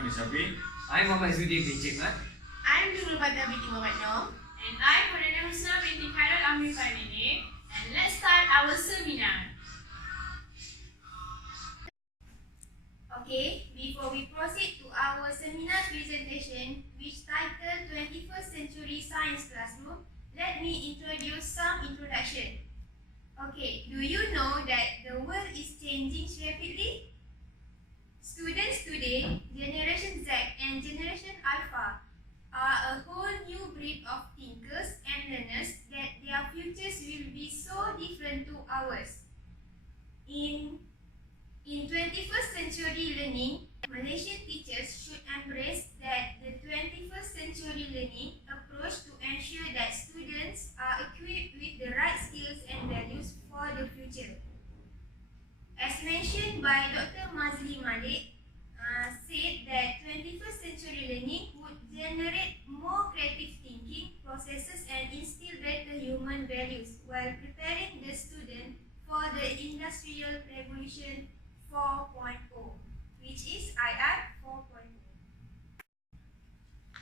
Nisabi. I'm Muhammad Zudi bin Jikmat. I'm Nurul Badra binti Muhammad Nom. And I'm Murana Husna binti Khairul Amri Family. And let's start our seminar. Okay, before we proceed to our seminar presentation, which titled 21st Century Science Classroom, let me introduce some introduction. Okay, do you know that the world is changing rapidly? Students today, Generation Z and Generation Alpha, are a whole new breed of thinkers and learners that their futures will be so different to ours. In 21st century learning, Malaysian teachers should embrace that the 21st century learning approach to ensure that students are equipped with the right skills and values for the future. As mentioned by Dr. Mazli Malik, said that 21st century learning would generate more creative thinking processes and instill better human values while preparing the student for the Industrial Revolution 4.0, which is IR 4.0.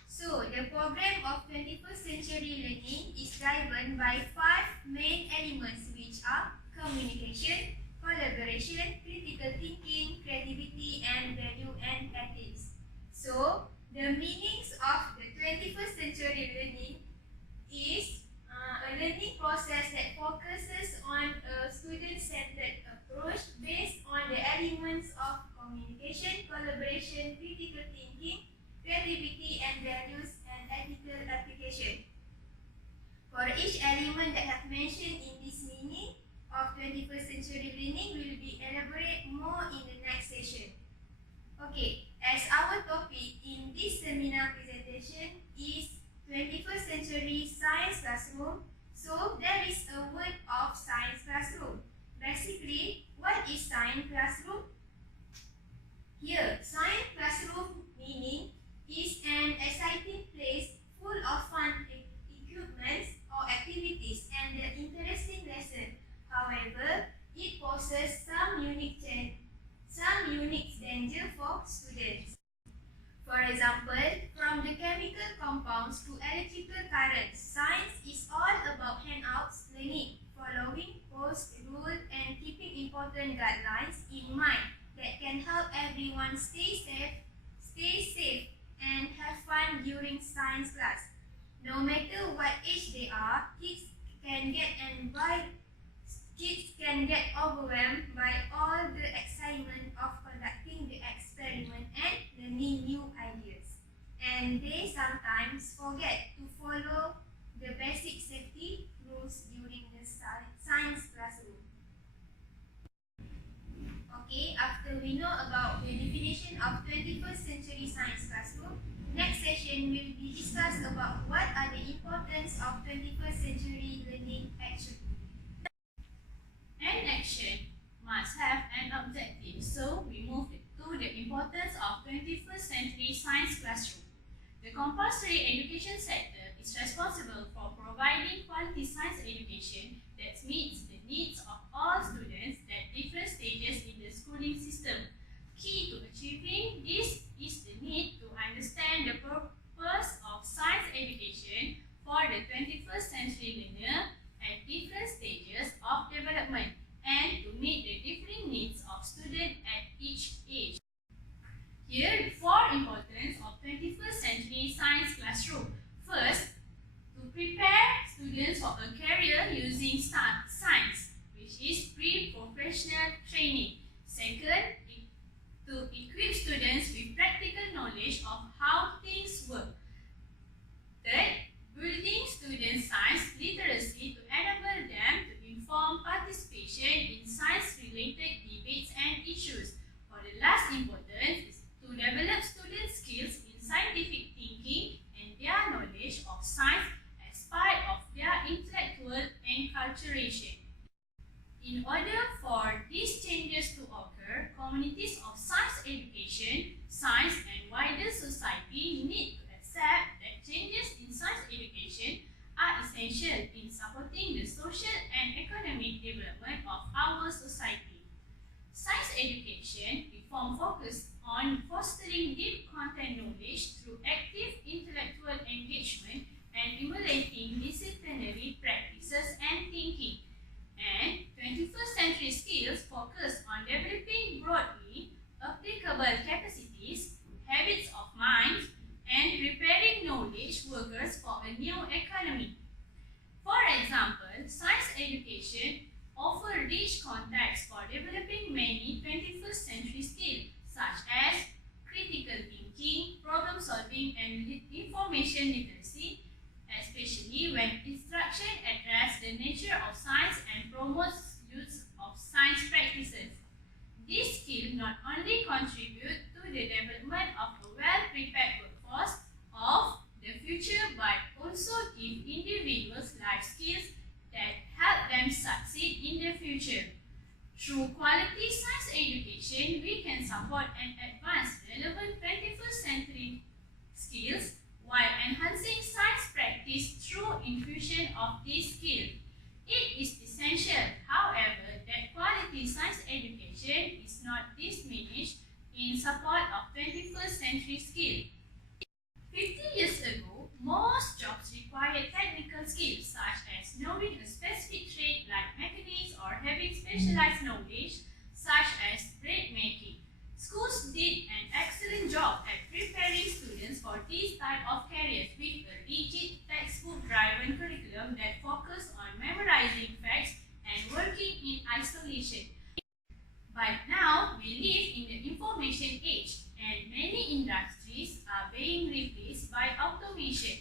So, the program of 21st century learning is driven by 5 main elements, which are communication, collaboration, critical thinking, creativity, and value and ethics. So, the meanings of the 21st century learning is a learning process that focuses on a student-centered approach based on the elements of communication, collaboration, critical thinking, creativity, and values and ethical application. For each element that I have mentioned in this meaning of 21st century learning will be elaborated more in the next session. Okay, as our topic in this seminar presentation is 21st century science classroom, so there is a word of science classroom. Basically, what is science classroom? Here, science classroom meaning is an exciting place full of fun equipments or activities and an interesting lesson. However, it poses some unique danger for students. For example, from the chemical compounds to electrical currents, science is all about handouts learning, following course rules and keeping important guidelines in mind that can help everyone stay safe and have fun during science class. No matter what age they are, kids can get overwhelmed by all the excitement of conducting the experiment and learning new ideas. And they sometimes forget to follow the basic safety rules during the science classroom. Okay, after we know about the definition of 21st century science classroom, next session will be discussed about what are the importance of 21st century learning actually. An action must have an objective, so we move to the importance of 21st century science classroom. The compulsory education sector is responsible for providing quality science education that meets the needs of all students at different stages in the schooling system. Key to achieving this is the need to understand the purpose of science education for the 21st century learner at different stages of development and to meet the differing needs of students at each age. Here, the 4 importance of 21st century science classroom. First, to prepare students for a career using science, which is pre-professional training. Second, to equip students with practical knowledge of how things work. Third, building student science literacy to enable them to inform participation in science-related debates and issues. For the last importance is to develop student skills in scientific thinking and their knowledge of science as part of their intellectual enculturation. In order for these changes to occur, communities of science education, science and wider society need to accept that changes in science education are essential in supporting the social and economic development of our society. Science education reform focused on fostering deep content knowledge through active intellectual engagement and emulating disciplinary practices and thinking. And 21st century skills focus on developing broadly applicable capacities, habits of mind, and preparing knowledge workers for a new economy. For example, science education offers rich context for developing many 21st century skills such as critical thinking, problem solving, and information literacy, especially when instruction addresses the nature of science and promotes use of science practices. These skills not only contribute to the development of a well-prepared workforce of the future but also give individuals life skills that help them succeed in the future. Through quality science education, we can support and advance relevant 21st century skills while enhancing science practice through infusion of these skills. It is essential, however, that quality science education is not diminished in support of 21st century skills. 50 years ago, most jobs required technical skills such as knowing a specific trade like mechanics or having specialized knowledge such as bread making. Schools did an excellent job at preparing students for this type of careers with a rigid textbook-driven curriculum that focused on memorizing facts and working in isolation. But now, we live in the information age and many industries are being replaced by automation.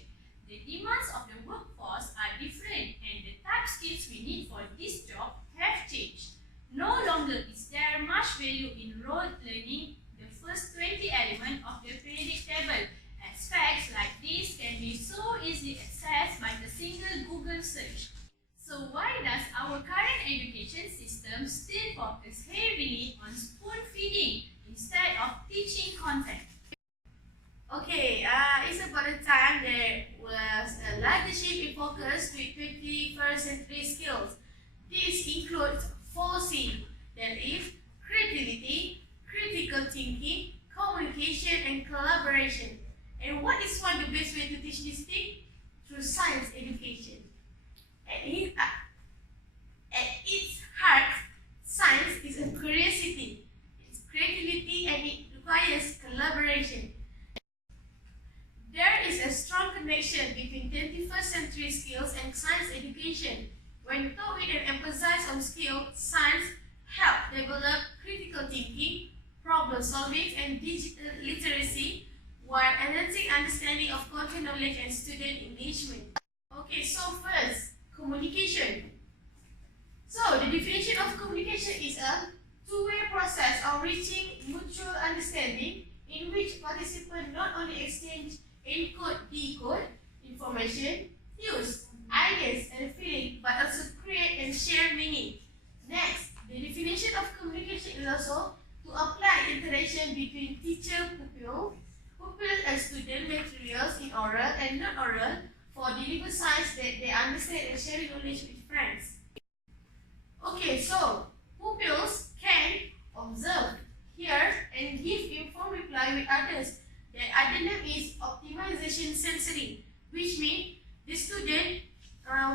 The demands of the workforce are different and the type skills we need for this job have changed. No longer is there much value in rote learning the first 20 elements of the periodic table, as facts like this can be so easily accessed by the single Google search. So why does our current education system still focus heavily on spoon feeding instead of teaching content? Okay, it's about the time there was a larger shift in focus to 21st century skills. This includes 4C, that is, creativity, critical thinking, communication, and collaboration. And what is one of the best way to teach this thing? Through science education. At its heart, science is a curiosity, it's creativity, and it requires collaboration. There is a strong connection between 21st century skills and science education. When taught with an emphasis on skill, science helps develop critical thinking, problem solving, and digital literacy while enhancing understanding of content knowledge and student engagement. Okay, so first, communication. So, the definition of communication is a two-way process of reaching mutual understanding in which participants not only exchange encode-decode information, use ideas and feelings, but also create and share meaning. Next, the definition of communication is also to apply interaction between teacher-pupil, pupil and student materials in oral and non-oral for deliver science that they understand and share knowledge with friends. Okay, so pupils can observe, hear, and give informed reply with others. The other name is optimization sensory, which means the student,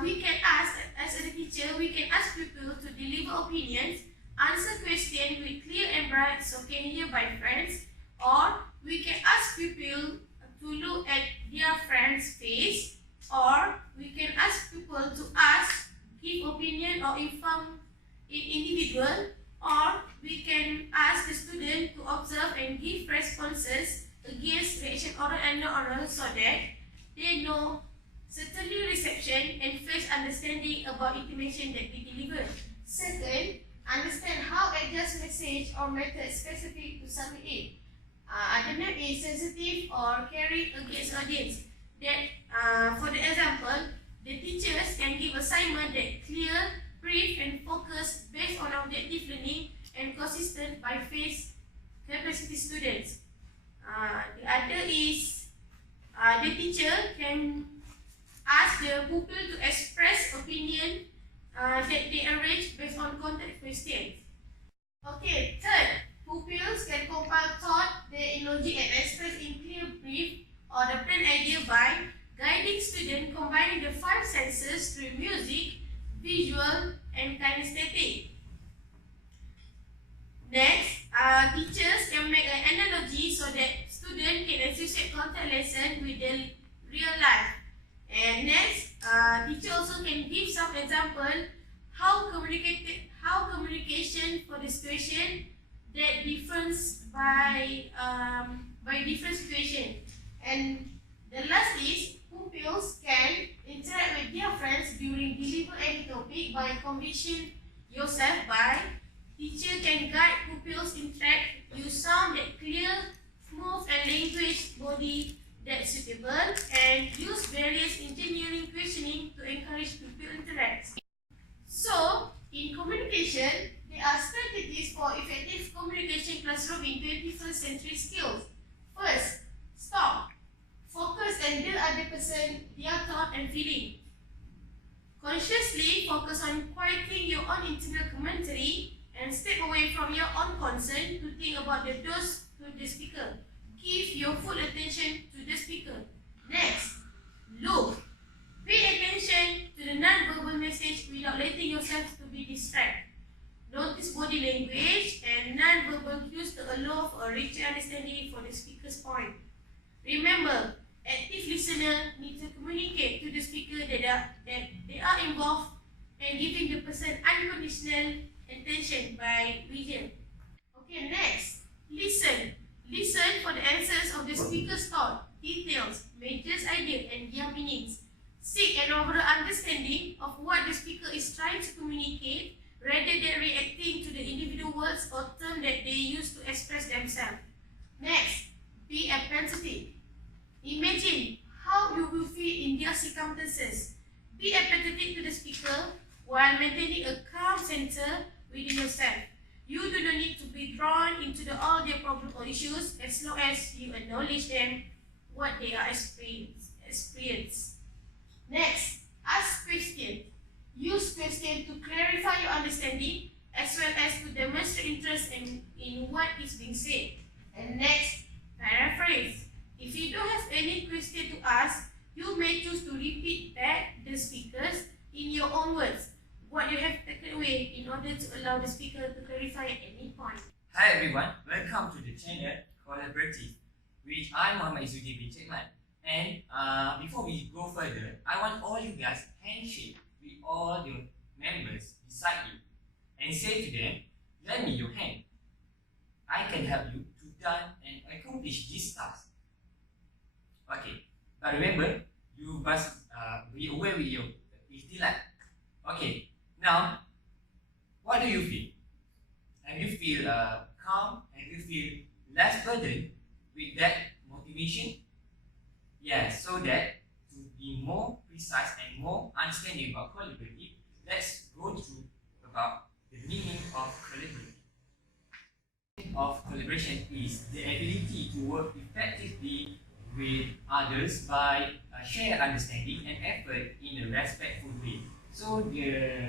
we can ask, as a teacher, we can ask people to deliver opinions, answer questions with clear and bright so can hear by friends, or we can ask people to look at their friend's face, or we can ask people to ask, give opinion or inform individual, or we can ask the student to observe and give responses against reaction oral and non-oral so that they know certainly reception and first understanding about information that we deliver. Second, understand how adjust message or method specific to submit it. Other name is sensitive or carry against audience. That, for the example, the teachers can give assignment that clear, brief, and focused based on objective learning and consistent by face capacity students. The other is the teacher can ask the pupil to express opinion that they arrange based on content questions. Okay, third, pupils can compile thought through music, visual, and kinesthetic. Next, teachers can make an analogy so that students can associate content lesson with their real life. And next, teacher also can give some example how communication for the situation that differs by different situation. And the last is pupils can interact with their friends during deliver any topic by convincing yourself by. Teacher can guide pupils interact, use sound that clear, smooth, and language body that's suitable, and use various engineering questioning to encourage pupil interact. So, in communication, there are strategies for effective communication classroom in 21st century skills. First, stop. Focus and tell other person their thought and feeling. Consciously focus on quieting your own internal commentary and step away from your own concern to think about the dose to the speaker. Give your full attention to the speaker. Next, look. Pay attention to the non-verbal message without letting yourself to be distracted. Notice body language and non-verbal cues to allow for a richer understanding for the speaker's point. Remember, active listener need to communicate to the speaker that they are involved and giving the person unconditional attention by vision. Okay, next, listen. Listen for the answers of the speaker's thought, details, major ideas, and their meanings. Seek an overall understanding of what the speaker is trying to communicate rather than reacting to the individual words or terms that they use to express themselves. Next, be empathetic. Imagine how you will feel in their circumstances. Be empathetic to the speaker while maintaining a calm center within yourself. You do not need to be drawn into all their problems or issues as long as you acknowledge them, what they are experience. Next, ask questions. Use questions to clarify your understanding as well as to demonstrate interest in what is being said. And next, paraphrase. If you don't have any question to ask, you may choose to repeat back the speakers in your own words what you have taken away in order to allow the speaker to clarify at any point. Hi everyone, welcome to the channel Collaborative, which I'm Muhammad Izzuddin bin Cekman. And before we go further, I want all you guys handshake with all your members beside you and say to them, lend me your hand. I can help you to done and accomplish this task. Okay, but remember, you must be aware with your delight. Okay, now, what do you feel? And you feel calm and you feel less burdened with that motivation? Yes, so that to be more precise and more understanding about collaborative, let's go through about the meaning of collaborative. Of collaboration is the ability to work effectively with others by shared understanding and effort in a respectful way. So the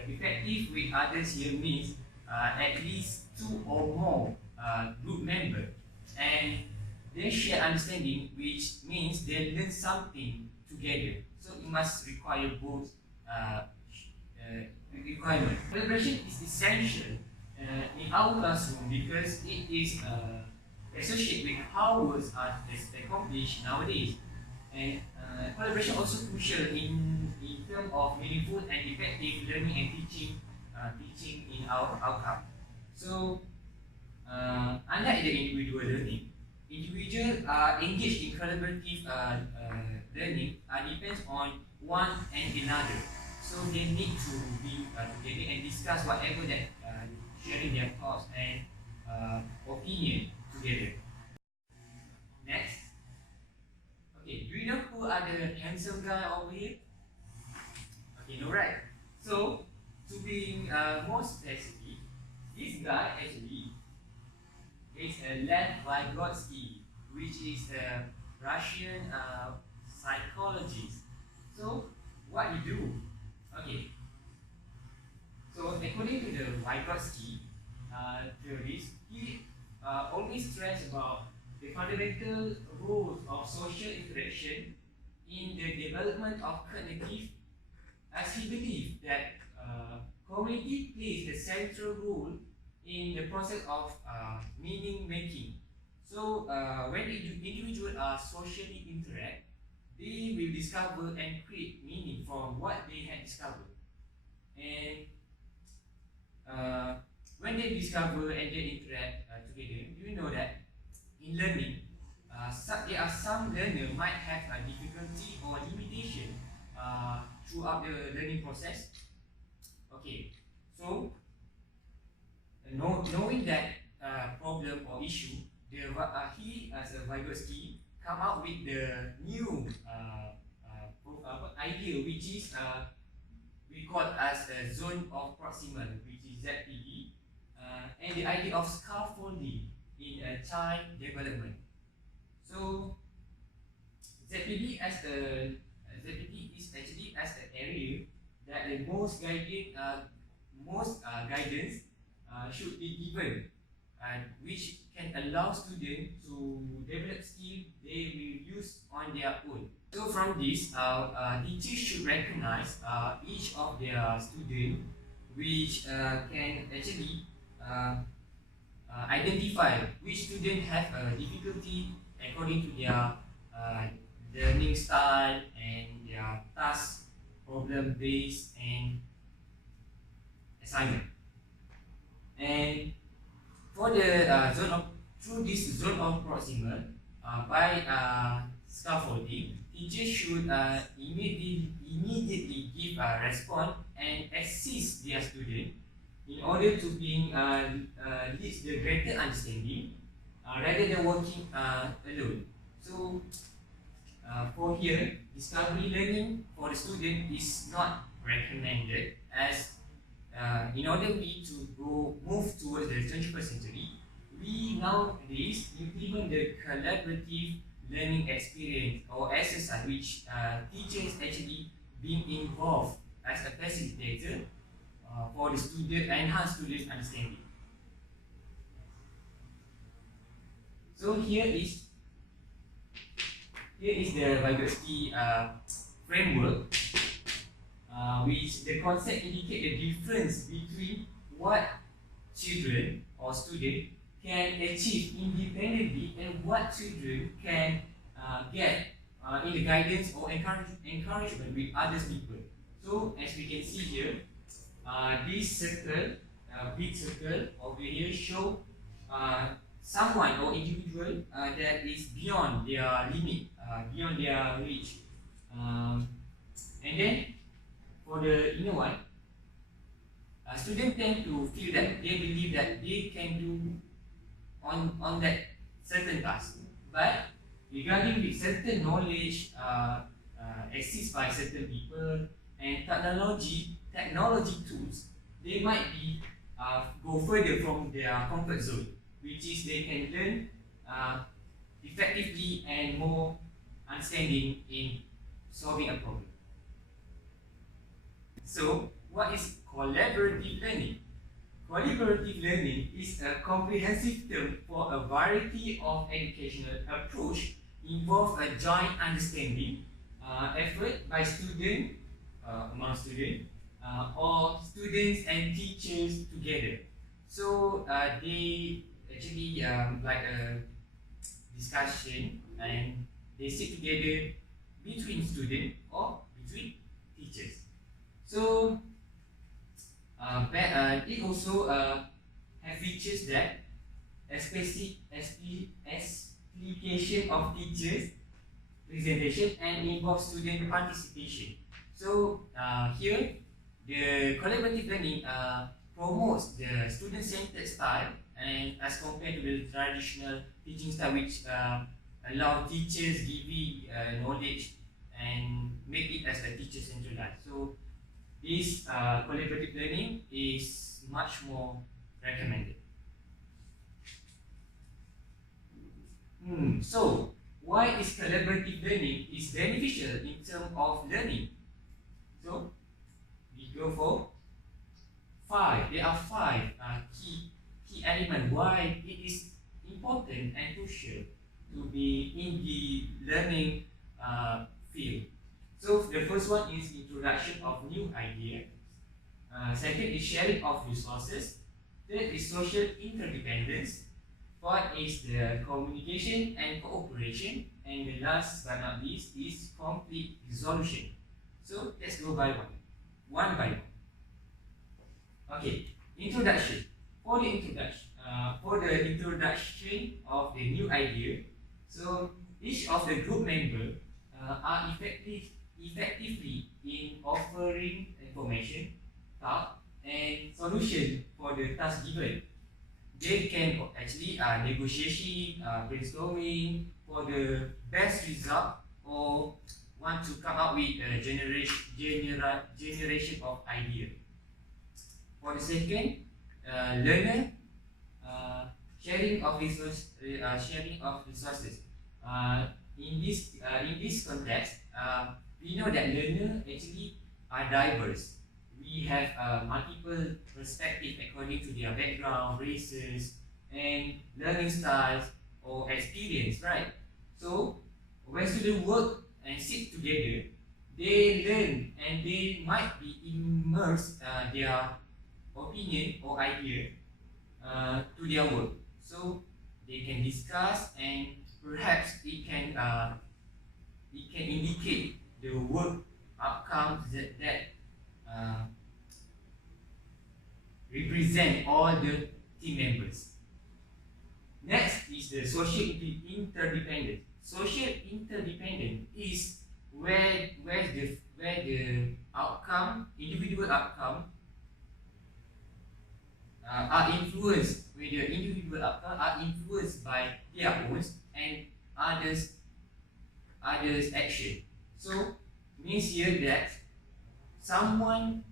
effective with others here means at least 2 or more group members, and they share understanding, which means they learn something together. So it must require both requirement. Collaboration is essential in our classroom because it is associated with how works are accomplished nowadays. And collaboration also crucial in terms of meaningful and effective learning and teaching in our outcome. So unlike the individual learning, individuals are engaged in collaborative learning depends on one and another. So they need to be together and discuss whatever that sharing their thoughts and opinion together. Next. Okay, do you know who are the handsome guy over here? Okay, no, right. So, to be more specific, this guy actually is Lev Vygotsky, which is a Russian psychologist. So, what he do? Okay. So, according to the Vygotsky theories, he always stress about the fundamental rules of social interaction in the development of cognitive as he believed that community plays a central role in the process of meaning making. So when individuals are socially interact, they will discover and create meaning from what they had discovered. And when they discover and they interact together, you know that in learning, there are some learners might have a difficulty or limitation throughout the learning process. Okay, so knowing that problem or issue, he as a Vygotsky come up with the new idea, which is we call as a zone of proximal, which is ZPD, and the idea of scaffolding in a child development. So ZPD is actually as an area that the most guidance should be given, which can allow students to develop skills they will use on their own. So from this, teachers should recognize each of their students, which can actually identify which students have a difficulty according to their learning style and their task, problem based and assignment. And for the through this zone of proximal, by scaffolding, teachers should immediately give a response and assist their student in order to lead the greater understanding rather than working alone. So for here, discovery learning for the student is not recommended, as in order to move towards the 21st century, we nowadays implement the collaborative learning experience or exercise, which teachers actually being involved as a facilitator for the student, enhance student understanding. So here is the Vygotsky framework, which the concept indicate the difference between what children or students can achieve independently and what children can get in the guidance or encouragement with other people. So as we can see here, this circle, big circle over here, show someone or individual that is beyond their limit, beyond their reach. And then for the inner one, students tend to feel that they believe that they can do on that certain task, but regarding with certain knowledge exists by certain people and technology tools, they might be go further from their comfort zone, which is they can learn effectively and more understanding in solving a problem. So what is collaborative learning? Collaborative learning is a comprehensive term for a variety of educational approach involve a joint understanding effort by students, among students, or students and teachers together. So they actually like a discussion, and they sit together between students or between teachers. So it also have features that explication of teachers presentation and involve student participation. So here the collaborative learning promotes the student-centered style, and as compared to the traditional teaching style, which allow teachers giving knowledge and make it as a teacher centralized. So this collaborative learning is much more recommended. So why is collaborative learning is beneficial in terms of learning? So we go for 5. There are 5 key elements why it is important and crucial to be in the learning field. So the first one is introduction of new idea. Second is sharing of resources. Third is social interdependence. Fourth is the communication and cooperation. And the last but not least is conflict resolution. So let's go by one by one. Okay, introduction. For the introduction of the new idea, so each of the group members are effectively in offering information, task, and solution for the task given. They can actually negotiation, brainstorming for the best result, or want to come up with a generation of idea. For the second, learner sharing of resources. In this context, we know that learners actually are diverse. We have multiple perspectives according to their background, races, and learning styles or experience, right? So when students work and sit together, they learn and they might be immersed their opinion or idea to their work. So they can discuss, and perhaps it can indicate the work outcomes that represent all the team members. Next is the social interdependence. Social interdependence is where the outcome, individual outcome, are influenced, where the individual outcome are influenced by their own and others action. So means here that someone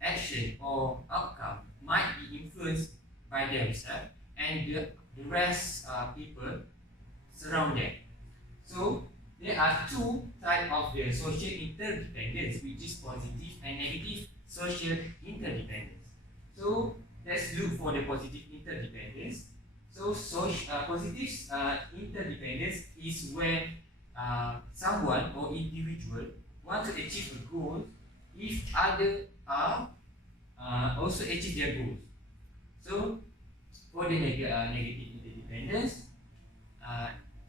action or outcome might be influenced by themselves, and the rest people surround them. So there are two types of the social interdependence, which is positive and negative social interdependence. So let's look for the positive interdependence. So positive interdependence is when someone or individual want to achieve a goal if others are also achieve their goals. So for the negative interdependence,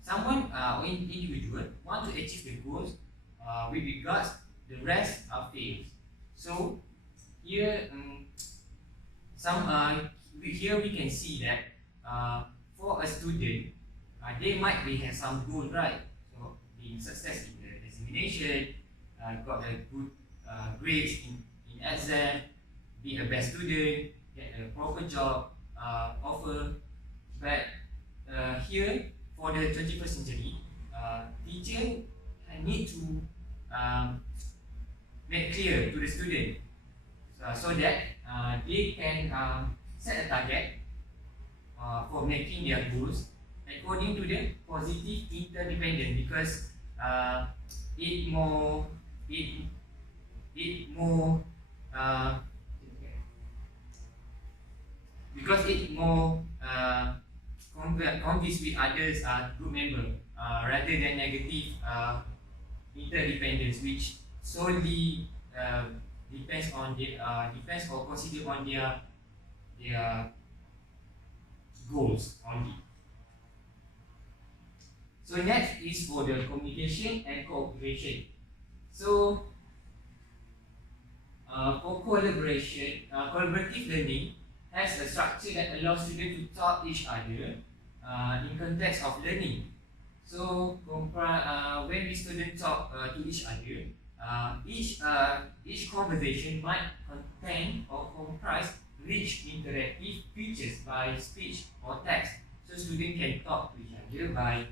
someone or individual want to achieve the goals with regards the rest are fails. So here here we can see that for a student, they might have some goal, right? So being success in the examination, got a good grades in exam, be a best student, get a proper job offer. But here for the 21st century, teacher need to make clear to the student so that they can set a target for making their goals according to the positive interdependence, because it more convince with others group member rather than negative interdependence, which solely depends on depends or consider on their goals only. So next is for the communication and cooperation. So for collaborative learning has a structure that allows students to talk each other in context of learning. So when we students talk to each other, each conversation might contain or comprise rich interactive features by speech or text. So students can talk to each other by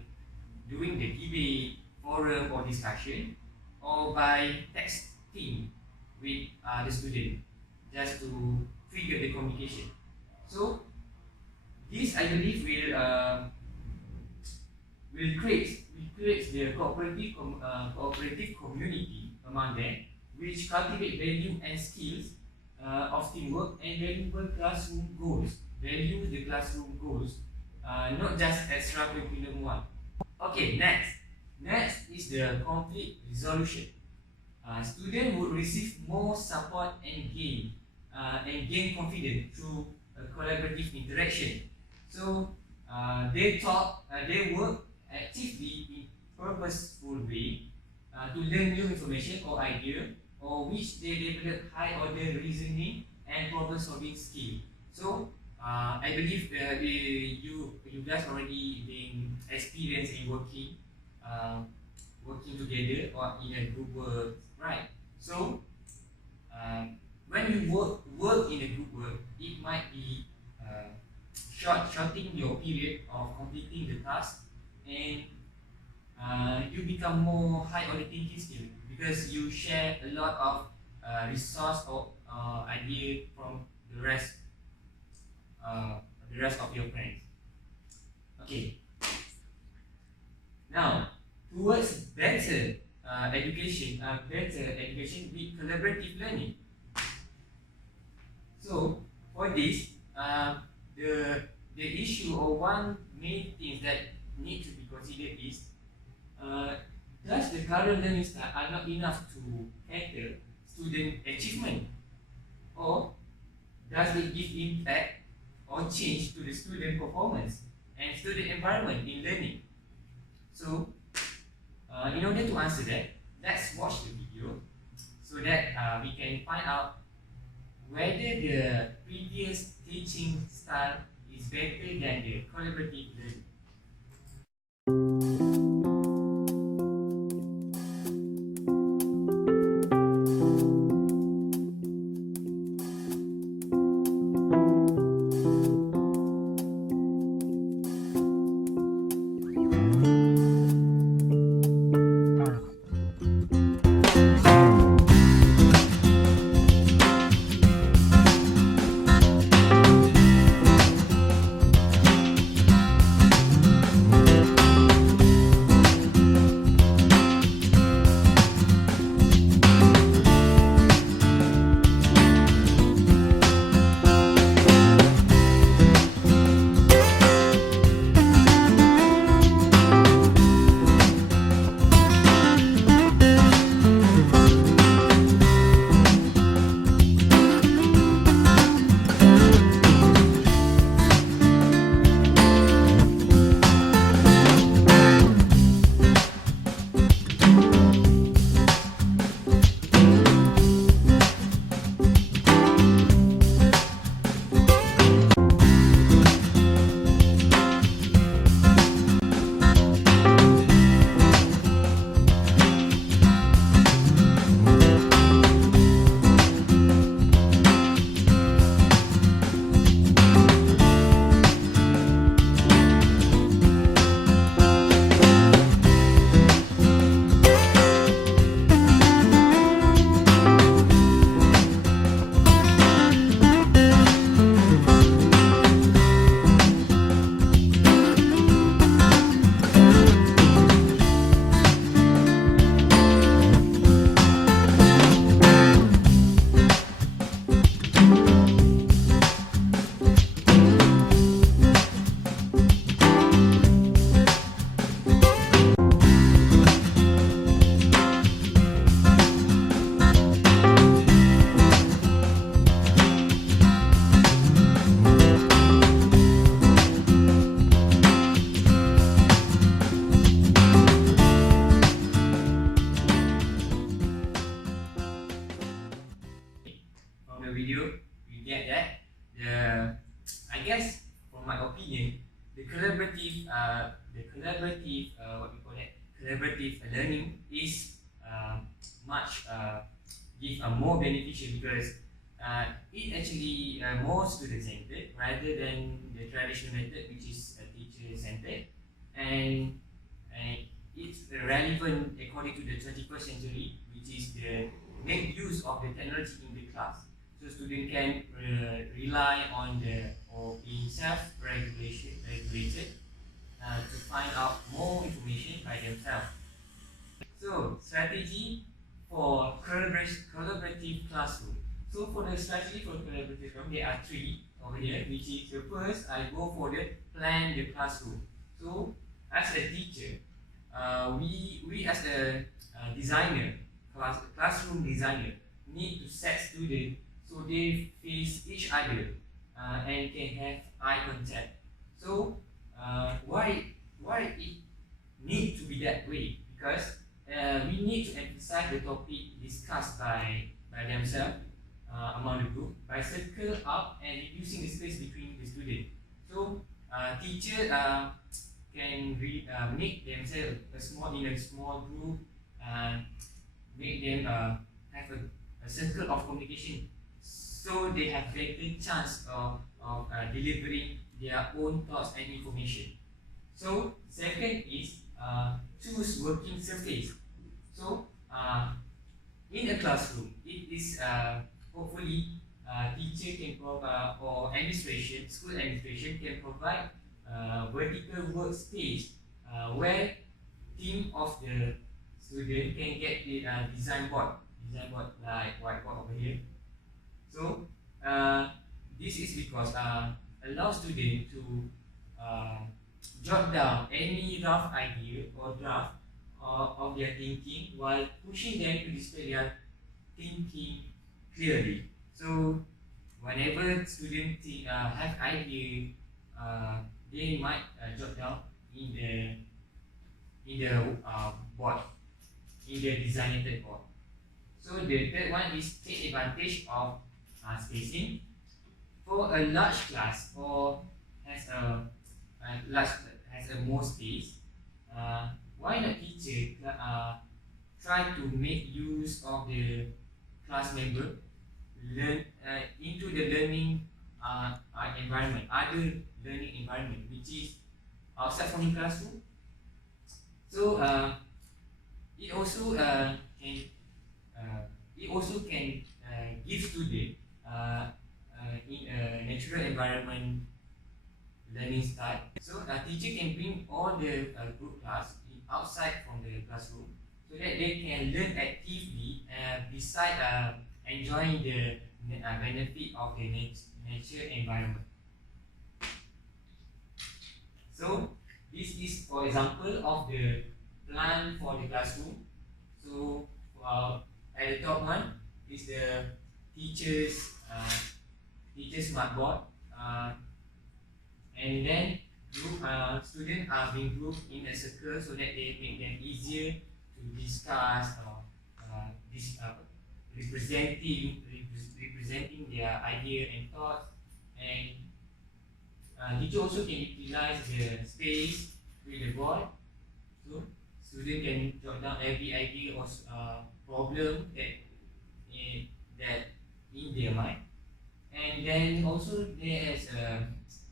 doing the debate, forum or discussion, or by texting with the student, just to trigger the communication. So this, I believe, will create the cooperative community among them, which cultivate value and skills of teamwork and valuable classroom goals. Value the classroom goals, not just extracurricular one. Okay, next Next is the conflict resolution. Students would receive more support and gain confidence through a collaborative interaction. So they work actively in purposeful way to learn new information or idea, or which they develop high order reasoning and problem solving skill. So I believe you guys already been experienced in working together or in a group work, right? So when you work in a group work, it might be shortening your period of completing the task, and you become more high order thinking skill because you share a lot of resource or idea from the rest of your friends. Okay. Now, towards better education with collaborative learning. So for this, the issue or one main thing that need to be considered is, does the current learning style are not enough to cater student achievement, or does it give impact or change to the student performance and student environment in learning? So in order to answer that, let's watch the video so that we can find out whether the previous teaching style is better than the collaborative learning. The video, you get that I guess, from my opinion, the collaborative collaborative learning is much give a more beneficial because it actually more student centered rather than the traditional method, which is teacher centered, and it's relevant according to the 21st century, which is the make use of the technology in the class. So students can rely on or being regulated to find out more information by themselves. So strategy for collaborative classroom. So for the strategy for collaborative classroom, there are three over here, which is the first, I go for the plan the classroom. So as a teacher, we as a designer, classroom designer, need to set students so they face each other and can have eye contact. So why it need to be that way? Because we need to emphasize the topic discussed by themselves among the group by circle up and reducing the space between the student. So teacher can make themselves in a small group, make them have a circle of communication, so they have better chance of delivering their own thoughts and information. So second is choose working surface. So in a classroom, it is hopefully teacher can provide or administration, school administration can provide vertical workspace where team of the student can get the design board like whiteboard over here. So this is because allow student to jot down any rough idea or draft of their thinking while pushing them to display their thinking clearly. So whenever students have idea, they might jot down in the board, in the designated board. So the third one is take advantage of spacing. For a large class or has a more space, why not teacher try to make use of the class member into the learning environment, other learning environment which is outside from the classroom. So it also can give student in a natural environment learning style. So a teacher can bring all the group class outside from the classroom so that they can learn actively beside enjoying the benefit of the nature environment. So this is for example of the plan for the classroom. So at the top one is the teacher's smart board, and then students are being grouped in a circle so that they make them easier to discuss or representing their idea and thoughts. And teacher also can utilize the space with the board, so student can jot down every idea or problem that in their mind. And then also there is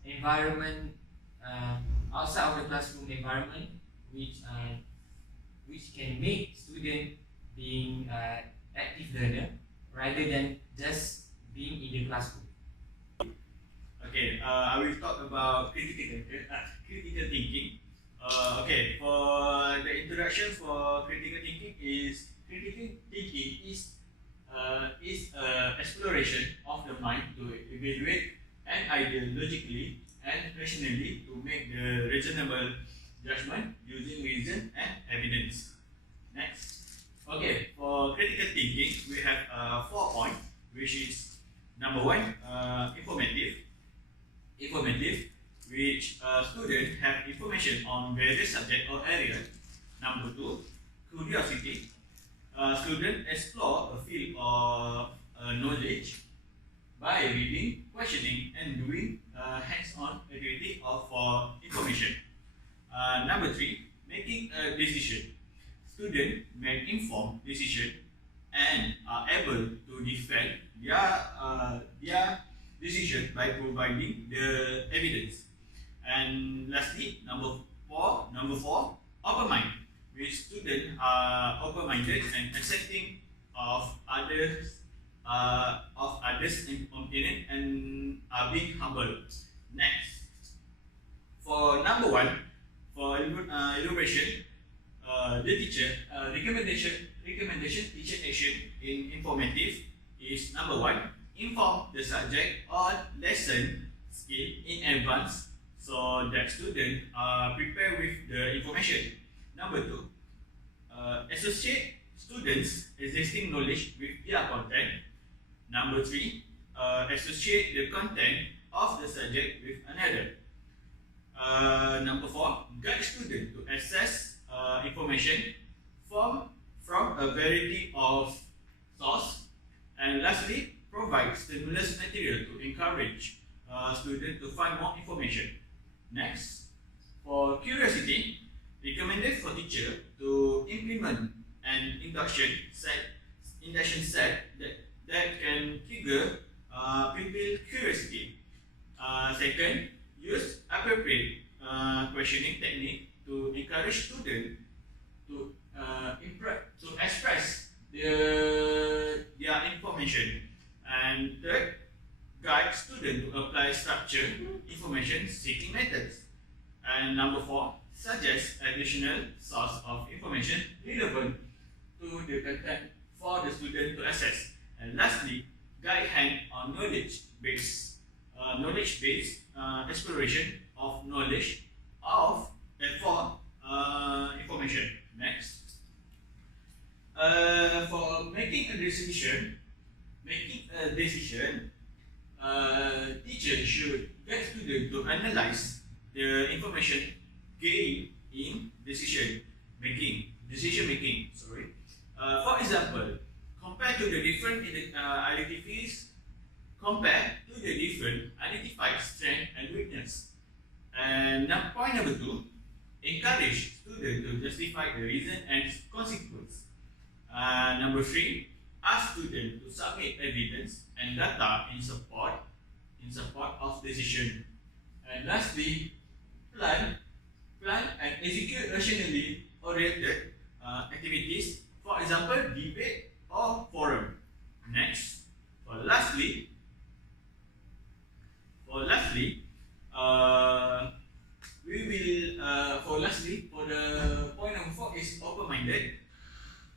environment outside of the classroom environment which can make student being active learner rather than just being in the classroom. Okay, I will talk about critical thinking. Okay, for the introduction for critical thinking is exploration of the mind to evaluate an idea logically and rationally to make the reasonable judgment using reason and evidence. Next, okay, for critical thinking we have 4 points, which is number 1, informative, which students have information on various subject or area. Number 2, curiosity. Students explore a field of knowledge by reading, questioning, and doing hands-on activity for information. Number 3, making a decision. Students make informed decision and are able to defend their decision by providing the evidence. And lastly, number four, open mind, which students are open-minded and accepting of others' opinion and are being humble. Next, for number 1, for elaboration, the teacher recommendation teacher action in informative is number 1, inform the subject or lesson skill in advance so that students are prepared with the information. Number 2, associate students' existing knowledge with their content. Number 3, associate the content of the subject with another. Number 4, guide students to access information from a variety of sources. And lastly, provide stimulus material to encourage students to find more information. Next, for curiosity, recommended for teacher to implement an induction set that can trigger pupil curiosity. Second, use appropriate questioning technique to encourage students to express their information. And third, guide students to apply structured information seeking methods. And number 4, suggest additional source of information relevant to the content for the student to access. And lastly, guide hand on knowledge-based exploration of knowledge for information. Next, for making a decision, teacher should get students to analyze the information gained in decision making. For example, compare to the different identified strength and weakness. And now point number 2, encourage students to justify the reason and consequence. Number 3, ask students to submit evidence and data in support of decision. And lastly, plan and execute rationally oriented activities, for example, debate or forum. Next, for lastly, for the point number 4 is open-minded.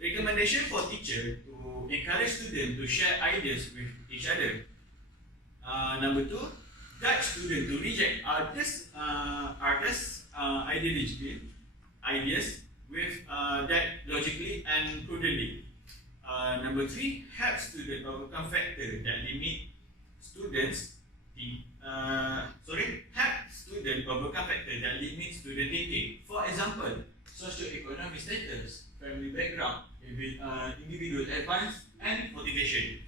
Recommendation for teacher to encourage students to share ideas with each other. Number 2, guide students to reject others' ideas with that logically and prudently. Number 3, help students overcome factors that limit student thinking. For example, socioeconomic status, family background, individual advance, and motivation.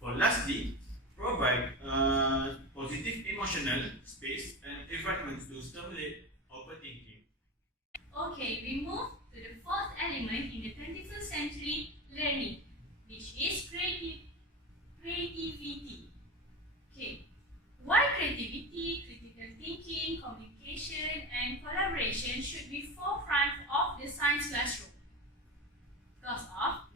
For lastly, provide positive emotional space and environment to stimulate open thinking. Okay, we move to the fourth element in the 21st century learning, which is creativity. Okay, why creativity, critical thinking, communication, and collaboration should be forefront of the science classroom? Because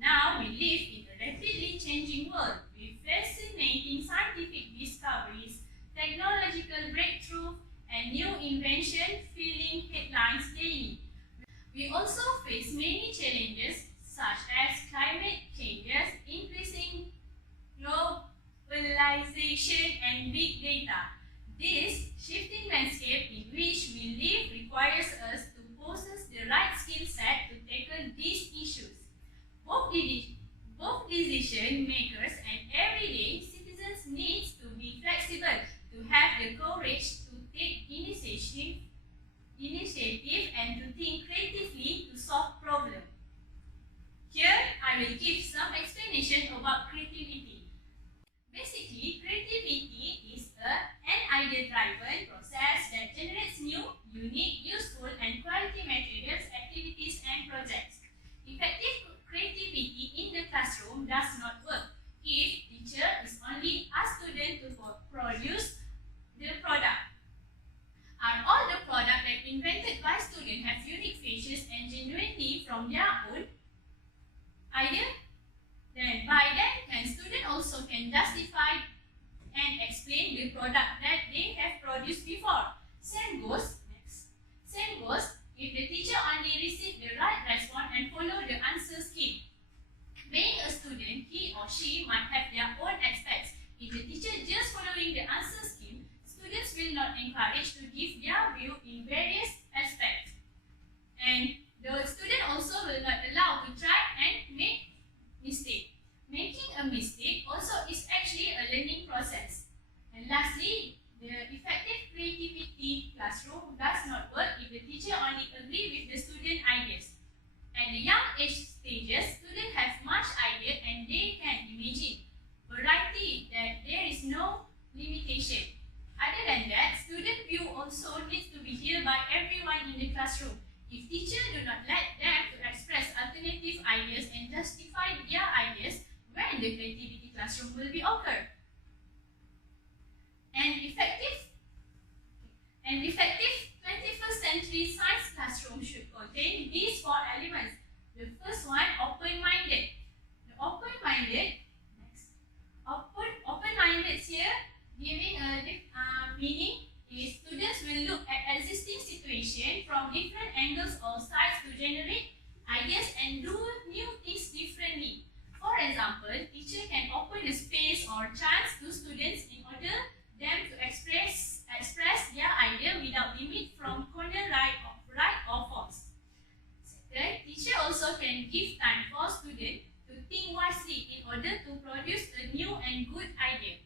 now we live in a rapidly changing world with fascinating scientific discoveries, technological breakthrough, and new invention filling headlines daily. We also face many challenges such as climate changes, increasing globalization, and big data. This shifting landscape in which we live requires us to possess the right skill set to tackle these issues. Both decision makers and everyday citizens need to be flexible, to have the courage to take initiative and to think creatively to solve problems. Here, I will give some explanation about creativity. Basically, creativity is an idea-driven process that generates new, unique, useful, and quality materials, activities, and projects. Effective creativity in the classroom does not work if teacher is only a student to produce the product. Are all the products that invented by students have unique features and genuinely from their own idea? Then by then, students also can justify and explain the product that they have produced before. Same goes if the teacher only receives the right response and follow the answer scheme. Being a student, he or she might have their own aspects. If the teacher just following the answer scheme, students will not encourage to give their view in various aspects. And the student If teachers do not let them to express alternative ideas and justify their ideas, when the creativity classroom will be occur? An effective 21st century science classroom should contain these four elements. The first one, open-minded. The open-minded here, giving a meaning is students will look at existing situation from different angles or sides to generate ideas and do new things differently. For example, teacher can open a space or chance to students in order them to express their idea without limit from corner right or false. Second, teacher also can give time for students to think wisely in order to produce a new and good idea.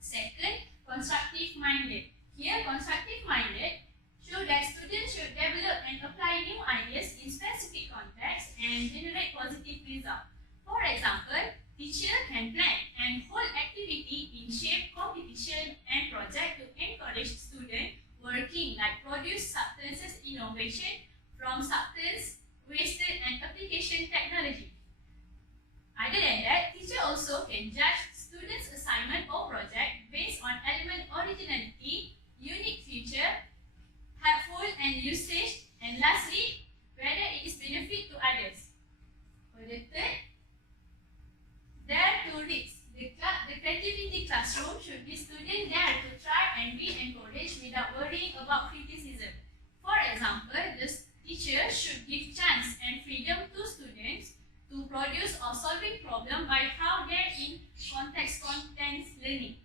Second, constructive-minded. Here, constructive-minded show that students should develop and apply new ideas in specific contexts and generate positive results. For example, teacher can plan and hold activity in shape, competition and project to encourage students working like produce substances innovation from substance, wasted and application technology. Other than that, teacher also can judge students' assignment or project based on element originality, unique feature, helpful and usage, and lastly, whether it is benefit to others. For the third, dare to risk. The creativity classroom should be students dare to try and be encouraged without worrying about criticism. For example, the teacher should give chance and freedom to students to produce or solving problem by how they're in content learning.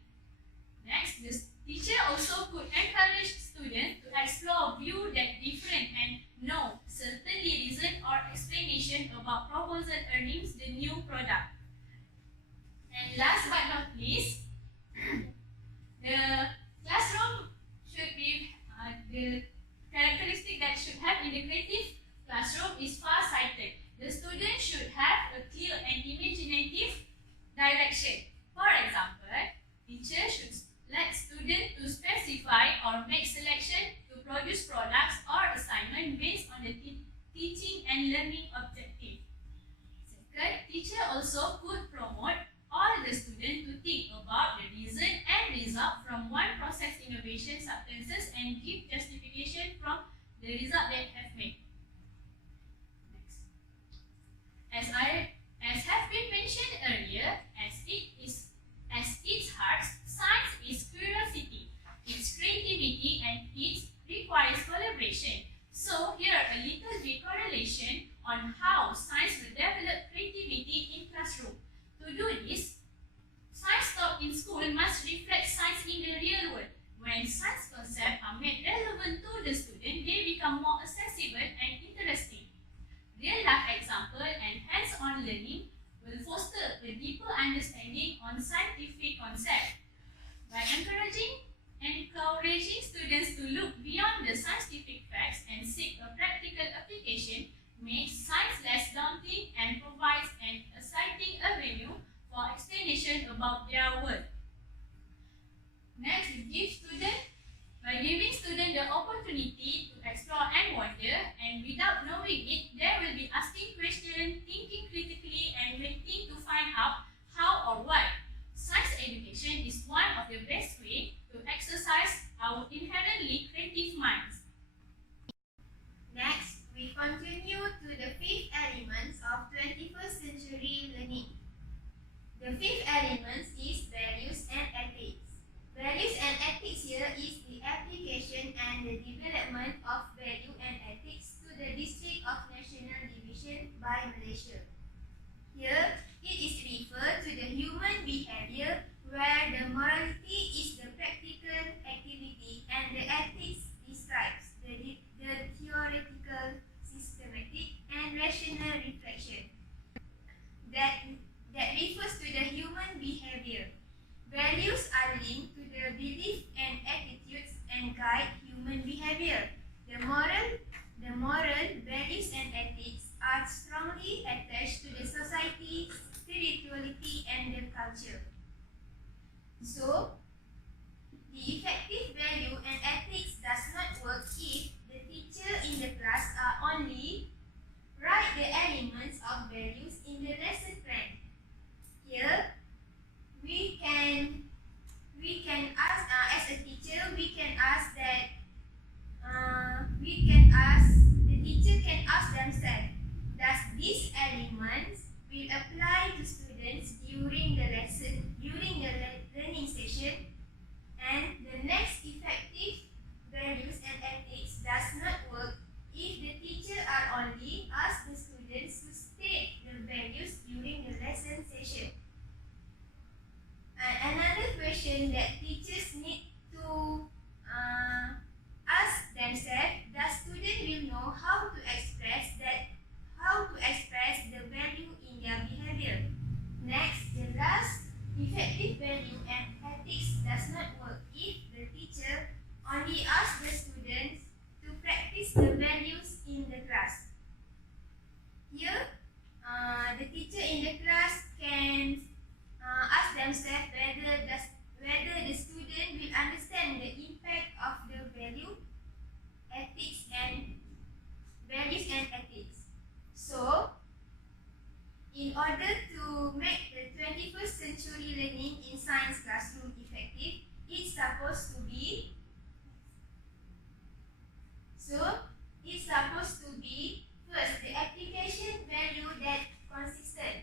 Next, the teacher also could encourage students to explore view that different and know certainly reason or explanation about proposal earnings the new product. And last but not least, the classroom should be the characteristic that should have in the creative classroom is far-sighted. The student should have a clear and imaginative direction. For example, teacher should let students to specify or make selection to produce products or assignment based on the teaching and learning objective. Second, teacher also could promote all the students to think about the reason and result from one process innovation substances and give justification from the result they have made. Next. As have been mentioned earlier, as its heart, science is curiosity, its creativity, and it requires collaboration. So here a little bit correlation on how science will develop creativity in classroom. To do this, science taught in school must reflect science in the real world. When science concepts are made relevant to the student, they become more accessible and interesting. Real-life example and hands-on learning will foster a deeper understanding on scientific concepts. By encouraging students to look beyond the scientific facts and seek a practical application, makes science less daunting and provides an exciting avenue for explanation about their world. Next, by giving students the opportunity to explore and wonder, and without knowing it, they will be asking questions, thinking critically, and waiting to find out how or why. Science education is one of the best ways to exercise our inherently creative minds. Next, we continue to the fifth element of 21st century learning. The fifth element is values and ethics. Values and ethics here is the application and the development of value and ethics to the District of National Division by Malaysia. Here, it is referred to the human behavior where the morality is the practical activity and the ethics describes the theoretical, systematic and rational reflection. That refers to the human behavior. Values are linked to the belief and attitudes and guide human behavior. The moral values and ethics are strongly attached to the society, spirituality and the culture. So, the effective value and ethics does not work if the teacher in the class are of values in the lesson plan. Here, we can ask as a teacher, we can ask the teacher can ask themselves, does these elements will apply to students during the learning session? And the next effective values and ethics does not work if the teacher are only ask the students to state the values during the lesson session. Another question that teachers need to ask themselves, the student will know how to express the value in their behavior. Next, the last effective value and ethics does not work if the teacher only asks the students to practice the values in the class. Here, the teacher in the class can ask themselves whether the student will understand the impact of the values and ethics. So, in order to make the 21st century learning in science classroom effective, it's supposed to be first the application value that consistent.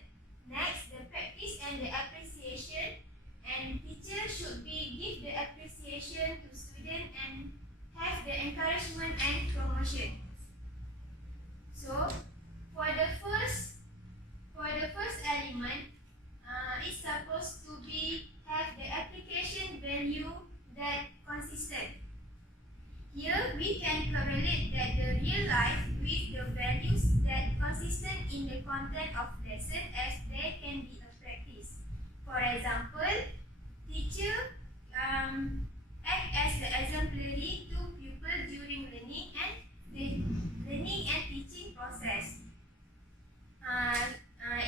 Next, the practice and the appreciation, and teacher should give the appreciation to student and have the encouragement and promotion. So, for the first element, it's supposed to have the application value that consistent. Here we can correlate that the real life with the values that consistent in the content of lesson as they can be a practice. For example, teacher act as the exemplary to pupil during learning and teaching process.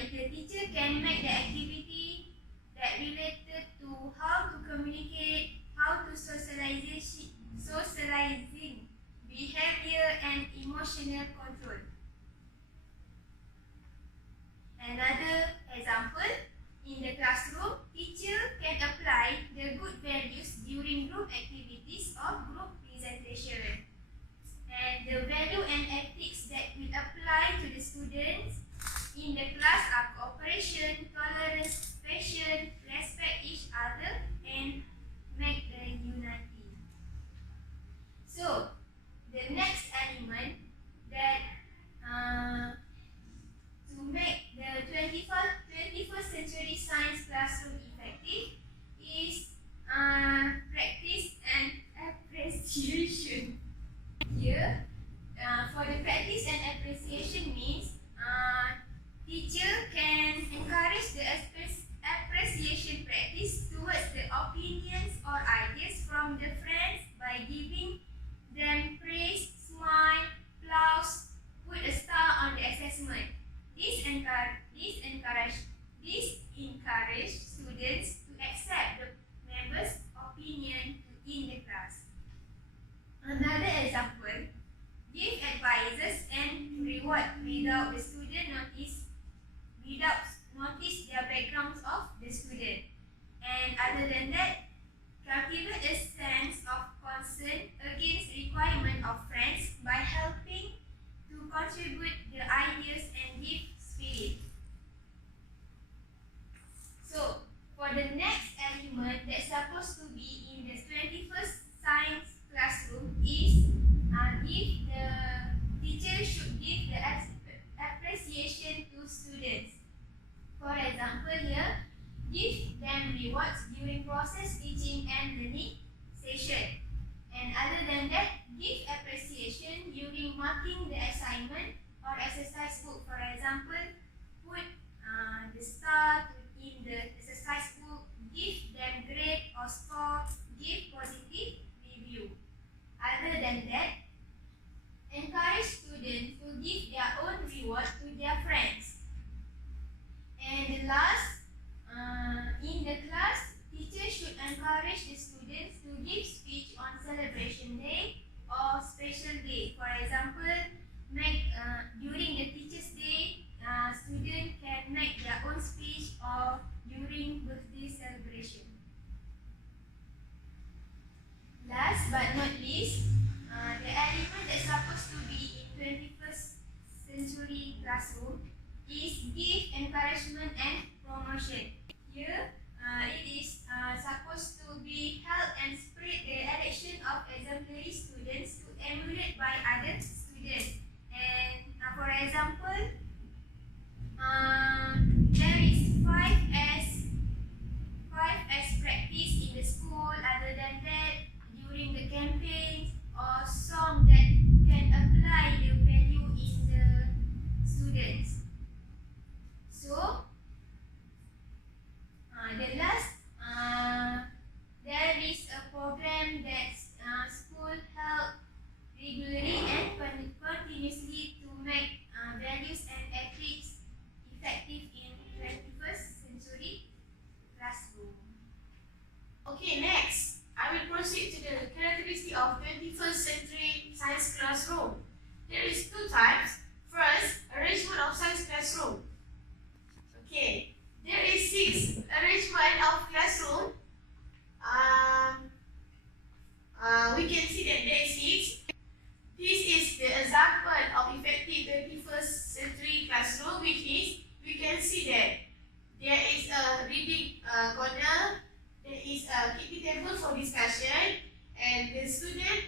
If the teacher can make the activity that related to how to communicate, how to socializing behavior and emotional control. Another example, in the classroom, teacher can apply the good values during group activities or group presentation. And the value and ethics that will apply to the students in the class are cooperation, tolerance, patience, respect each other, and make the unity. So, the next element that to make the 21st century science classroom effective is practice and appreciation. Here, for the practice and appreciation means teacher can encourage the appreciation practice towards the opinions or ideas from the friends by giving them praise, smile, applause, put a star on the assessment. This encourage students to accept the members' opinion in the class. Another example, give advices and reward without the student notice their backgrounds of the student. And other than that, cultivate a sense of concern against requirement of friends by helping to contribute the ideas and give spirit. So, for the next element that's supposed to be in the 21st science classroom is if the teacher should give the appreciation to students. For example here, give them rewards during process teaching and learning session. And other than that, give appreciation during marking the assignment or exercise book. For example, put the star in the exercise book, give them grade or score, give positive review. Other than that, encourage students to give their own reward to their friends. And last, in the class, teachers should encourage the students to give speech on celebration day or special day. For example, during the Teachers' Day, students last but not least, the element that's supposed to be in 21st century classroom is give encouragement and promotion. Here, it is supposed to be help and spread the direction of exemplary students to emulate by other students. And for example, there is 5S practice in the school. Other than that, during the campaigns or song that can apply the value in the students. So, the last, there is a program that school help regularly and continuously to make values and ethics effective in 21st century classroom. Okay, next, I will proceed to the characteristic of 21st century science classroom. There is two types. First, arrangement of science classroom. Okay, there is 6 arrangement of classroom. We can see that there is 6. This is the example of effective 21st century classroom, which is we can see that there is a reading corner, there is a keeping table for discussion, and the student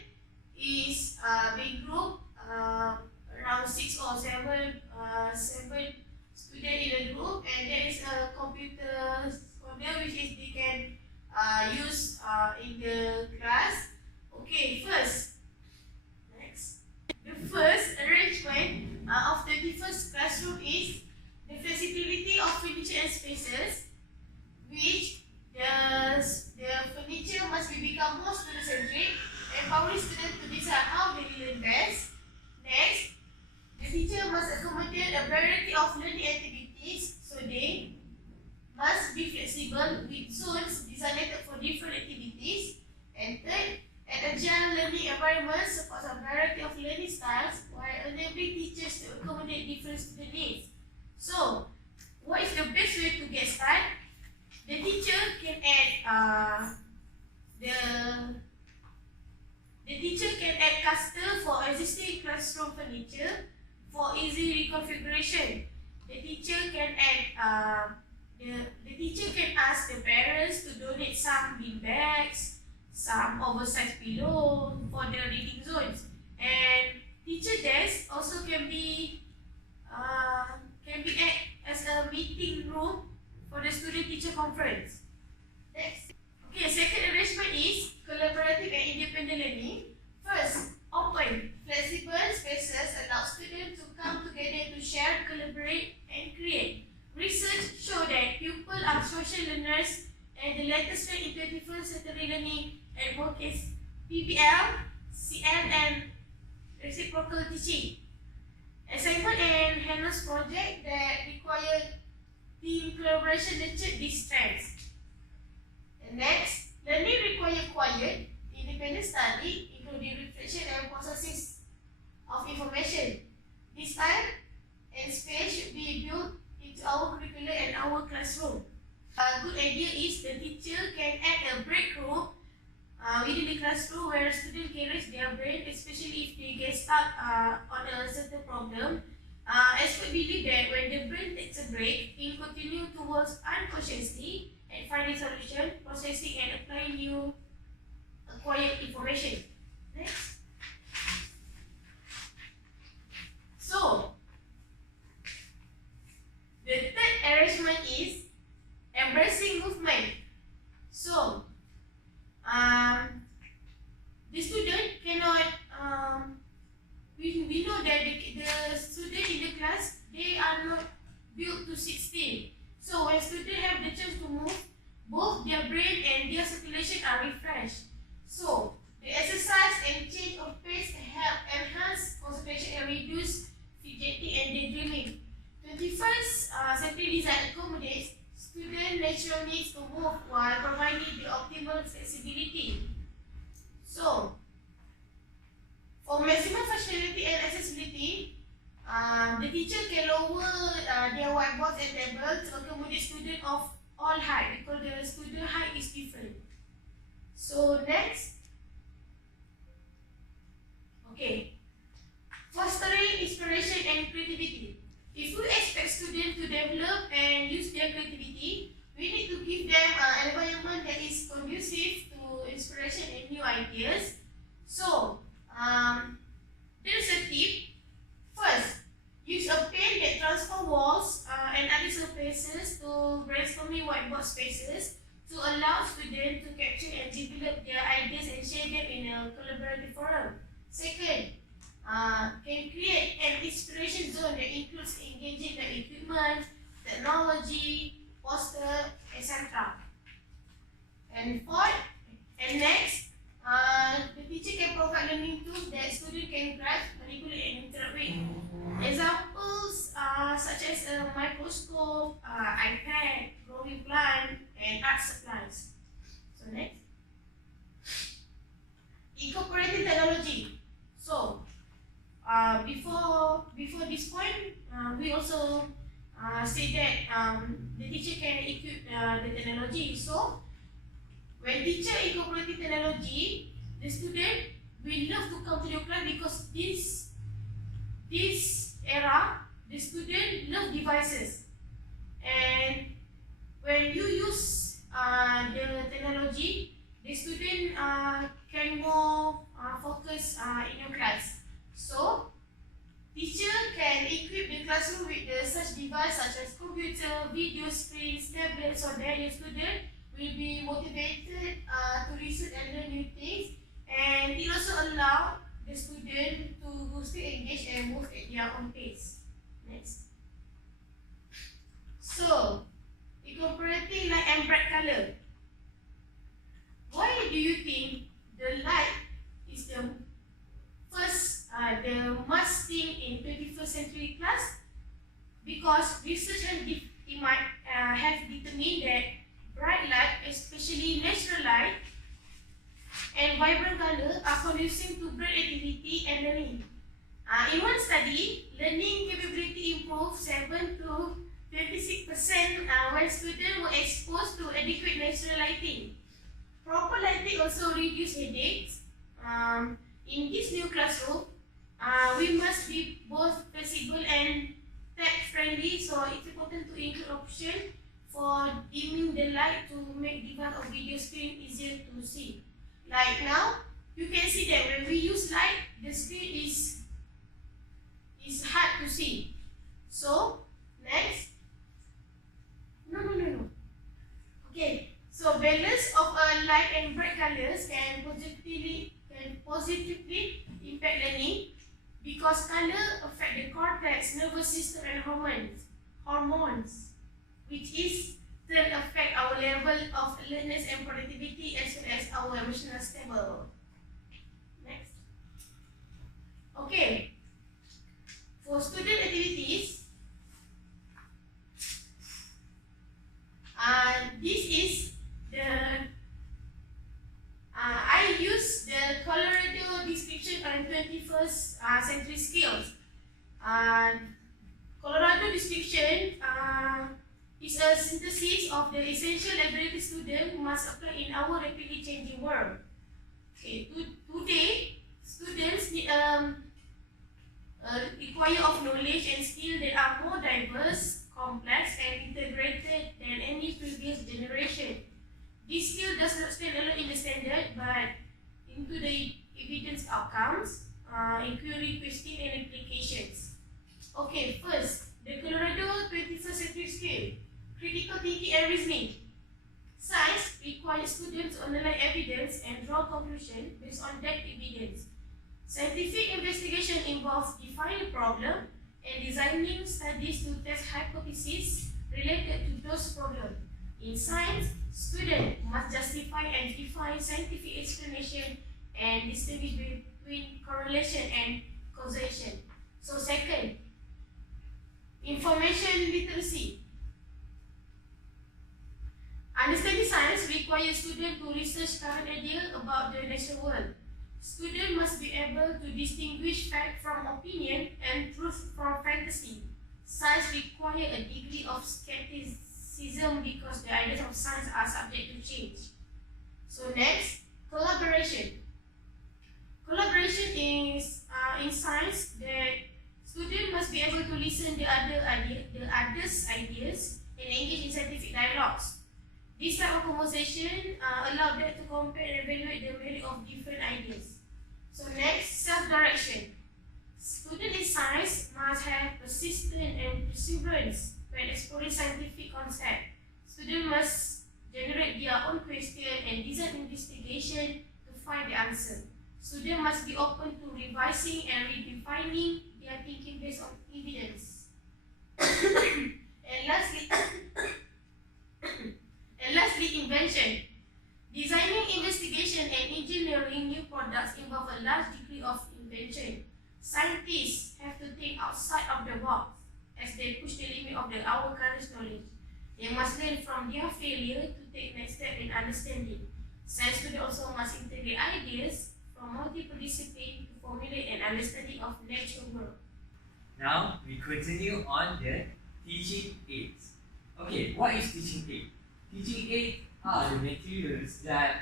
is being grouped around 6 or 7 students in a group, and there is a computer corner which is they can use in the class. Okay, next. The first arrangement of 21st classroom is the flexibility of furniture and spaces, which the furniture must become more student-centric, empowering students to decide how they learn best. Next, the teacher must accommodate a variety of learning activities, so they must be flexible with zones designated for different activities. And third, an agile learning environment supports a variety of learning styles while enabling teachers to accommodate different student needs. So, what is the best way to get started? The teacher can add the teacher can add custom for existing classroom furniture for easy reconfiguration. The teacher can add the teacher can ask the parents to donate some bean bags, some oversized pillow for the reading zones, and teacher desk also can be act as a meeting room for the student-teacher conference. Next. Okay, second arrangement is collaborative and independent learning. First, open, flexible spaces allow students to come together to share, collaborate, and create. Research show that pupils are social learners, and the latest trend in 21st century learning advocates PBL, CL, and reciprocal teaching. Assignment and hands project that require team collaboration nurture these strengths. And next, learning requires quiet, independent study, including reflection and processing of information. This time and space should be built into our curriculum and our classroom. A good idea is the teacher can add a break room within the classroom where students can raise their brain, especially if they get stuck on a certain problem. Experts believe that when the brain takes a break, it will continue to work unconsciously and finding solution, processing and applying new acquired information. Next. So, the third arrangement is embracing movement. So, the student cannot, we know that the student in the class, they are not built to sit still. So when students have the chance to move, both their brain and their circulation are refreshed. So the exercise and change of pace help enhance concentration and reduce fidgeting and daydreaming. 21st century design accommodates student natural needs to move while providing the optimal flexibility. So, for maximum functionality and accessibility, the teacher can lower their whiteboards and tables to accommodate students of all height because the student height is different. So next, their creativity, we need to give them an environment that is conducive to inspiration and new ideas. So, there's a tip. First, use a pen that transforms walls and other surfaces to brainstorming whiteboard spaces to allow students to capture and develop their ideas and share them in a collaborative forum. Second, can create an inspiration zone that includes engaging the equipment, technology, poster, etc. And fourth, and next, the teacher can provide learning tools that students can grasp, manipulate, and interact with. Examples such as a microscope, iPad, growing plant, and art supplies. So next, incorporating technology. So before this point, we also say that the teacher can equip the technology. So when teacher incorporating technology, the student will love to come to your class because this era, the student love devices, and when you use the technology, the student can more focus in your class. So teacher can equip the classroom with the such device such as computer, video screens, tablets, so that your student will be motivated to research and learn new things, and it also allows the student to stay engaged and move at their own pace. Next. So, incorporating light and bright color. Why do you think the light is the first, the must thing in 21st century class? Because research have determined that bright light, especially natural light, and vibrant color are conducive to brain activity and learning. In one study, learning capability improved 7 to 26% when students were exposed to adequate natural lighting. Proper lighting also reduces headaches. In this new classroom, we must be both flexible and tech-friendly, so it's important to include option for dimming the light to make device or video screen easier to see. Like now, you can see that when we use light, the screen is hard to see. So, next. No. Okay, so balance of light and bright colors can positively impact learning because color affect the cortex, nervous system, and hormones, which is then affect our level of alertness and productivity as well as our emotional stable. Next. Okay. For student activities, this is the I use the Colorado description on 21st century skills. Colorado description is a synthesis of the essential ability students must apply in our rapidly changing world. Okay, today, students need, require of knowledge and skill that are more diverse, complex, and integrated than any previous generation. This skill does not stand alone in the standard, but into the evidence outcomes, inquiry, question, and applications. Okay, first, the Colorado 21st century skill. Critical thinking and reasoning. Science requires students to analyze evidence and draw conclusions based on that evidence. Scientific investigation involves defining a problem and designing studies to test hypotheses related to those problems. In science, students must justify and define scientific explanation and distinguish between correlation and causation. So second, information literacy. Understanding science requires students to research current ideas about the natural world. Students must be able to distinguish fact from opinion and truth from fantasy. Science requires a degree of skepticism because the ideas of science are subject to change. So next, collaboration. Collaboration is in science that students must be able to listen to others' ideas and engage in session allow them to compare and evaluate the value of different ideas. So next, self-direction. Students in science must have persistence and perseverance when exploring scientific concepts. Students must generate their own question and design investigation to find the answer. Students must be open to revising and redefining their thinking based on evidence. And lastly, invention. Designing, investigation, and engineering new products involve a large degree of invention. Scientists have to think outside of the box as they push the limit of our current knowledge. They must learn from their failure to take next step in understanding. Science students also must integrate ideas from multiple disciplines to formulate an understanding of natural world. Now we continue on the teaching aids. Okay, what is teaching aid? Teaching aids are the materials that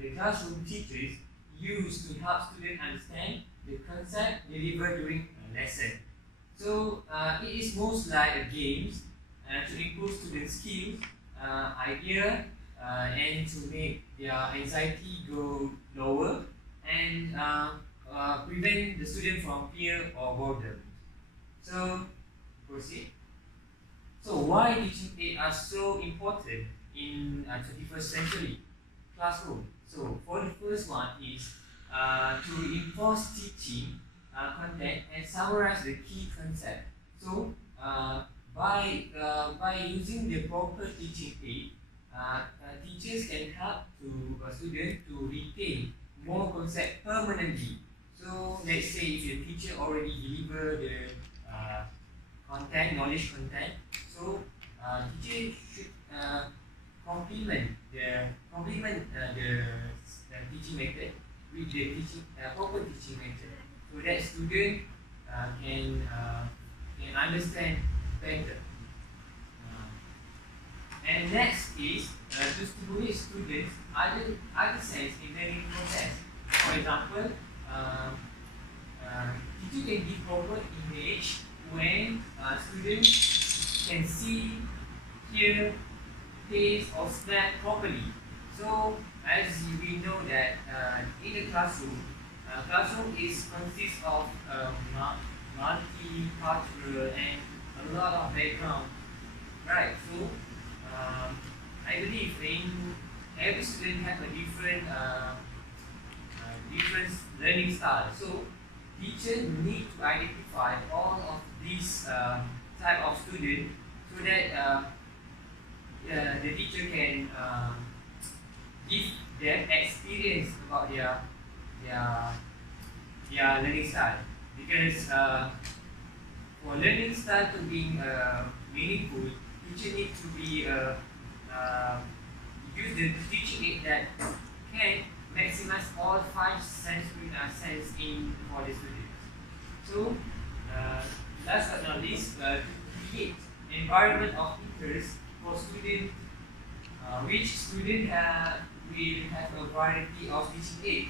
the classroom teachers use to help students understand the concept delivered during a lesson. So it is most like a games to improve students' skills, idea, and to make their anxiety go lower and prevent the student from fear or boredom. So proceed. So why teaching aids are so important in 21st century classroom? So for the first one is to reinforce teaching content and summarize the key concept. So by using the proper teaching aid, teachers can help to students to retain more concept permanently. So let's say if your teacher already deliver the content, knowledge content, so teacher should complement the teaching method with the proper teaching method, so that student can understand better. And next is to stimulate students other sense in learning process. For example, teacher can give proper image when students can see, hear, taste or smell properly. So as we know that in the classroom, classroom consists of multicultural and a lot of background, right? So I believe in every student has a different learning style. So teachers need to identify all of these type of students so that the teacher can give them experience about their learning style. Because for learning style to be meaningful, teacher need to be use the teaching aid that can maximize all 5 sensory sense in for the students. So last but not least, to create environment of interest for students, which student will have a variety of teaching aid.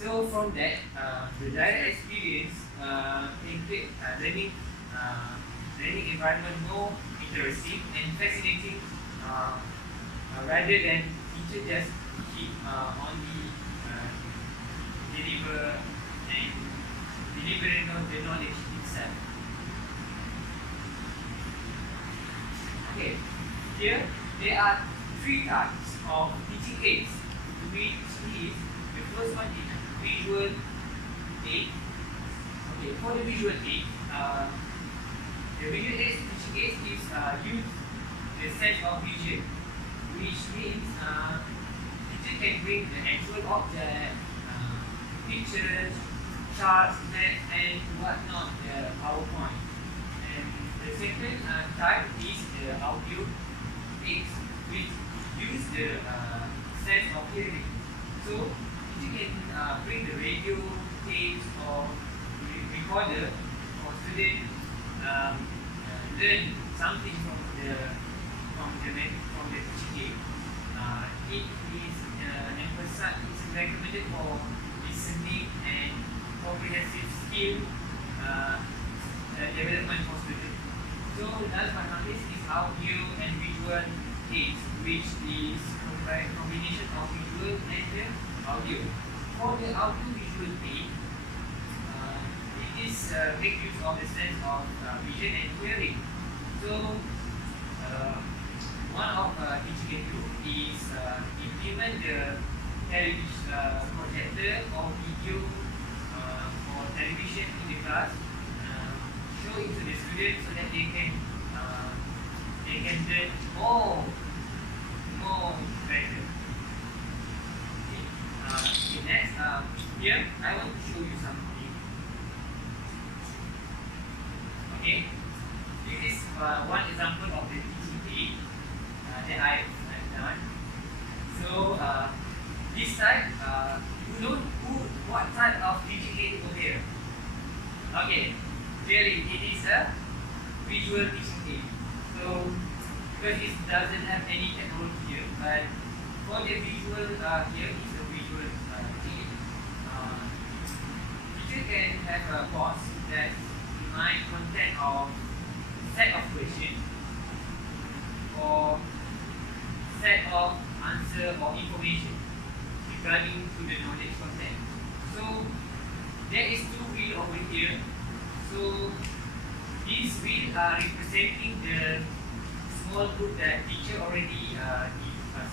So from that, the direct experience can create learning environment more interesting and fascinating, rather than teacher just keep only delivering the knowledge itself. Okay, here there are 3 types of teaching aids, which is the first one is visual aid. Okay, for the visual aid, the visual aid teaching aid is use the sense of vision, which means teacher can bring the actual object, pictures, charts, maps, and whatnot, the PowerPoint. And the second type is the audio aids, which use the sense of hearing. So teacher can bring the radio, tapes, or recorder for students learn something from the teaching aid. It is emphasized, it's recommended for listening and comprehensive skill development for students. So last but not least is audio and visual aids, which is by combination of visual and the audio. For the audio-visual thing, it is make use of the sense of vision and hearing. So, one of teaching can do is implement the television projector or video or television in the class, show it to the students so that they can learn more better. Okay, next, here I want to show you something. Okay, this is one example of the teaching aid that I've done. So this type, you know what type of teaching aid over here? Okay, clearly it is a visual teaching aid. So because it doesn't have any technology here, but for the visual here is a visual teaching aid. Teacher can have a course that might contain of set of questions or set of answer or information regarding to the knowledge content. So there is two wheels over here. So these wheels are representing the small group that teacher already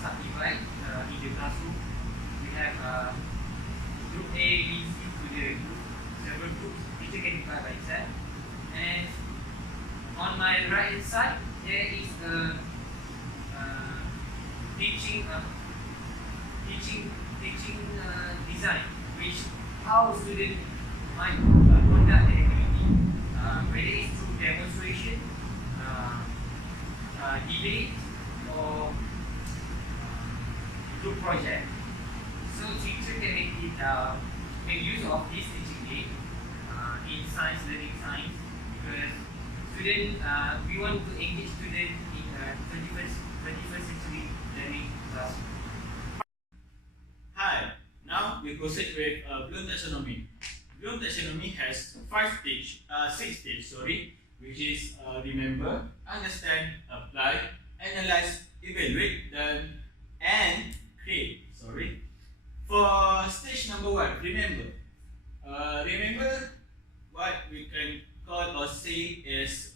subdivide in the classroom. We have group A, B, C to the group, several groups. Teacher can divide by itself. And on my right hand side, there is a teaching design, which how student might conduct the activity, whether it's through demonstration, debate, or group project. So teacher can make use of this teaching aid in science, learning science, because we want to engage students in 21st century learning classroom. Hi, now we proceed with Bloom taxonomy. Bloom taxonomy has six stages, which is remember, understand, apply, analyze, evaluate, learn, and create. For stage number 1, remember. Remember what we can call or say is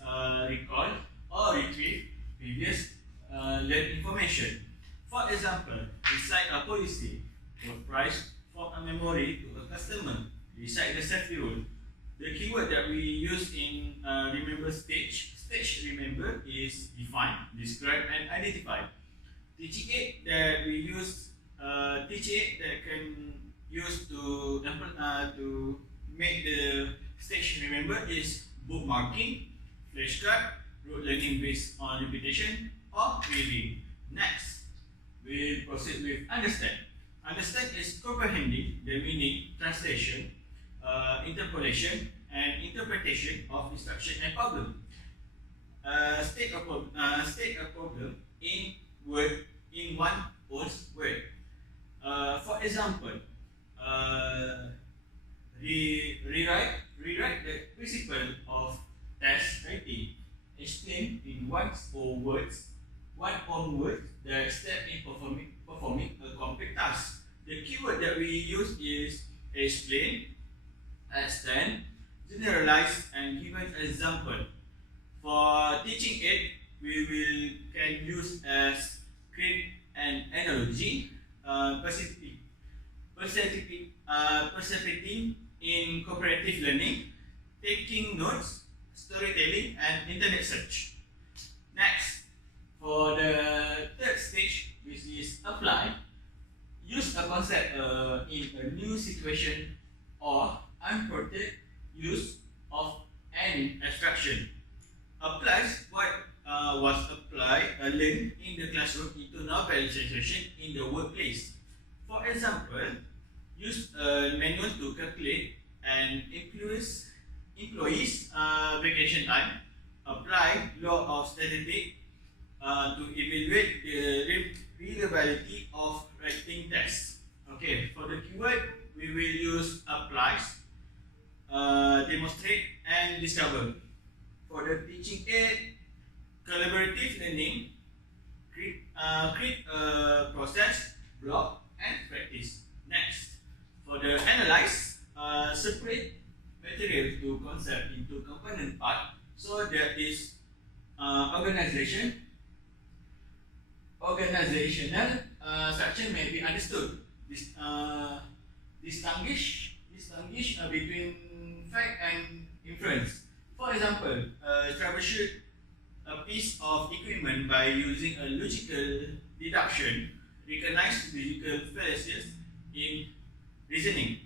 recall or retrieve previous learned information. For example, recite a policy, put price from a memory to a customer, recite the safety rule. The keyword that we use in remember stage remember is define, describe, and identify. Teaching aid that we use, teaching aid that can use to make the stage remember is bookmarking, flashcard, rote learning based on repetition, or reading. Next, we'll proceed with understand. Understand is comprehending the meaning, translation, interpolation, and interpretation of instruction and problem. State a problem in one own word. For example, rewrite the principle of test writing. Explain in one own words the step in performing a complex task. The keyword that we use is explain, extend, generalize, and give an example. For teaching aid, we can use as create an analogy, participating in cooperative learning, taking notes, storytelling, and internet search. Next, for the third stage, which is apply, use a concept in a new situation or unprompted use of an abstraction. Applies what was learned in the classroom into novel situation in the workplace. For example, use a manual to calculate an employees' vacation time. Apply law of statistics to evaluate the reliability of writing tests. Okay, for the keyword, we will use applies, demonstrate, and discover. For the teaching aid, collaborative learning, create a process concept into component part so that its organizational structure may be understood. Distinguish between fact and inference. For example, troubleshoot a piece of equipment by using a logical deduction, recognize logical fallacies in reasoning.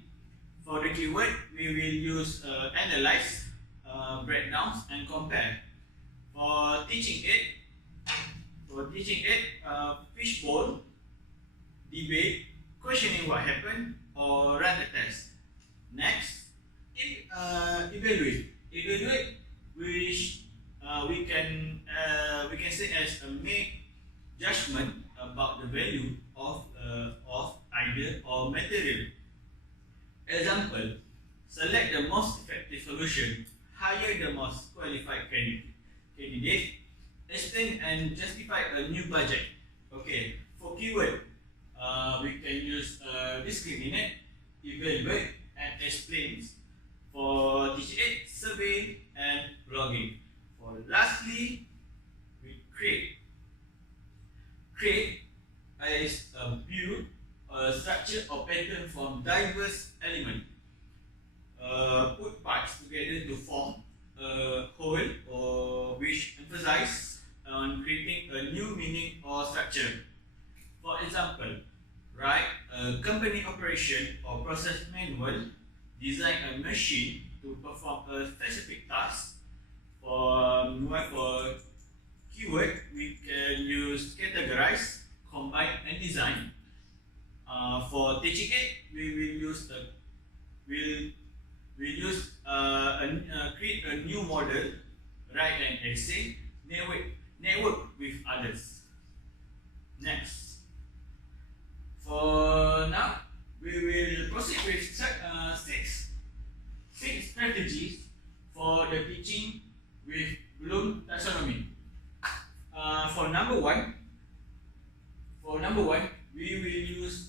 For the keyword, we will use analyze, breakdowns, and compare. For teaching aid, fishbowl, debate, questioning what happened, or run a test. Next, evaluate. Evaluate, which we can say as a make judgment about the value of idea or material. Example: select the most effective solution, hire the most qualified candidate, explain and justify a new budget. Okay, for keyword, we can use discriminate, evaluate, and explain. For teach aid, survey, and blogging. For lastly, we create. Create is a build, a structure or pattern from diverse elements. Put parts together to form a whole, or which emphasize on creating a new meaning or structure. For example, write a company operation or process manual, design a machine to perform a specific task. For keyword, we can use categorize, combine, and design. For teaching aid, we will create a new model, write an essay, network with others. Next, for now, we will proceed with six strategies for the teaching with Bloom taxonomy. For number one, we will use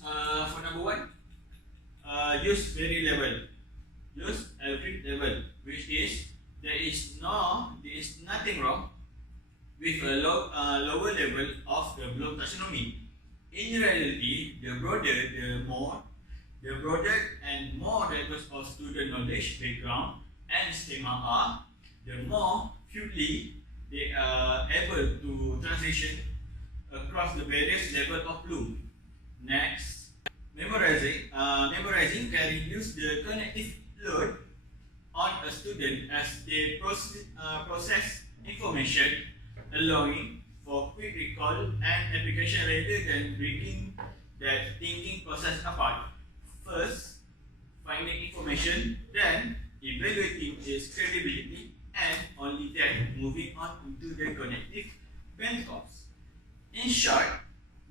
use every level, which is there is nothing wrong with a lower level of the Bloom taxonomy. In reality, the broader and more diverse of student knowledge, background, and stigma are, the more fluidly they are able to transition across the various levels of Bloom. Next, memorizing can reduce the cognitive load on a student as they process information, allowing for quick recall and application rather than breaking that thinking process apart. First, finding information, then evaluating its credibility, and only then moving on into the cognitive benefits. In short,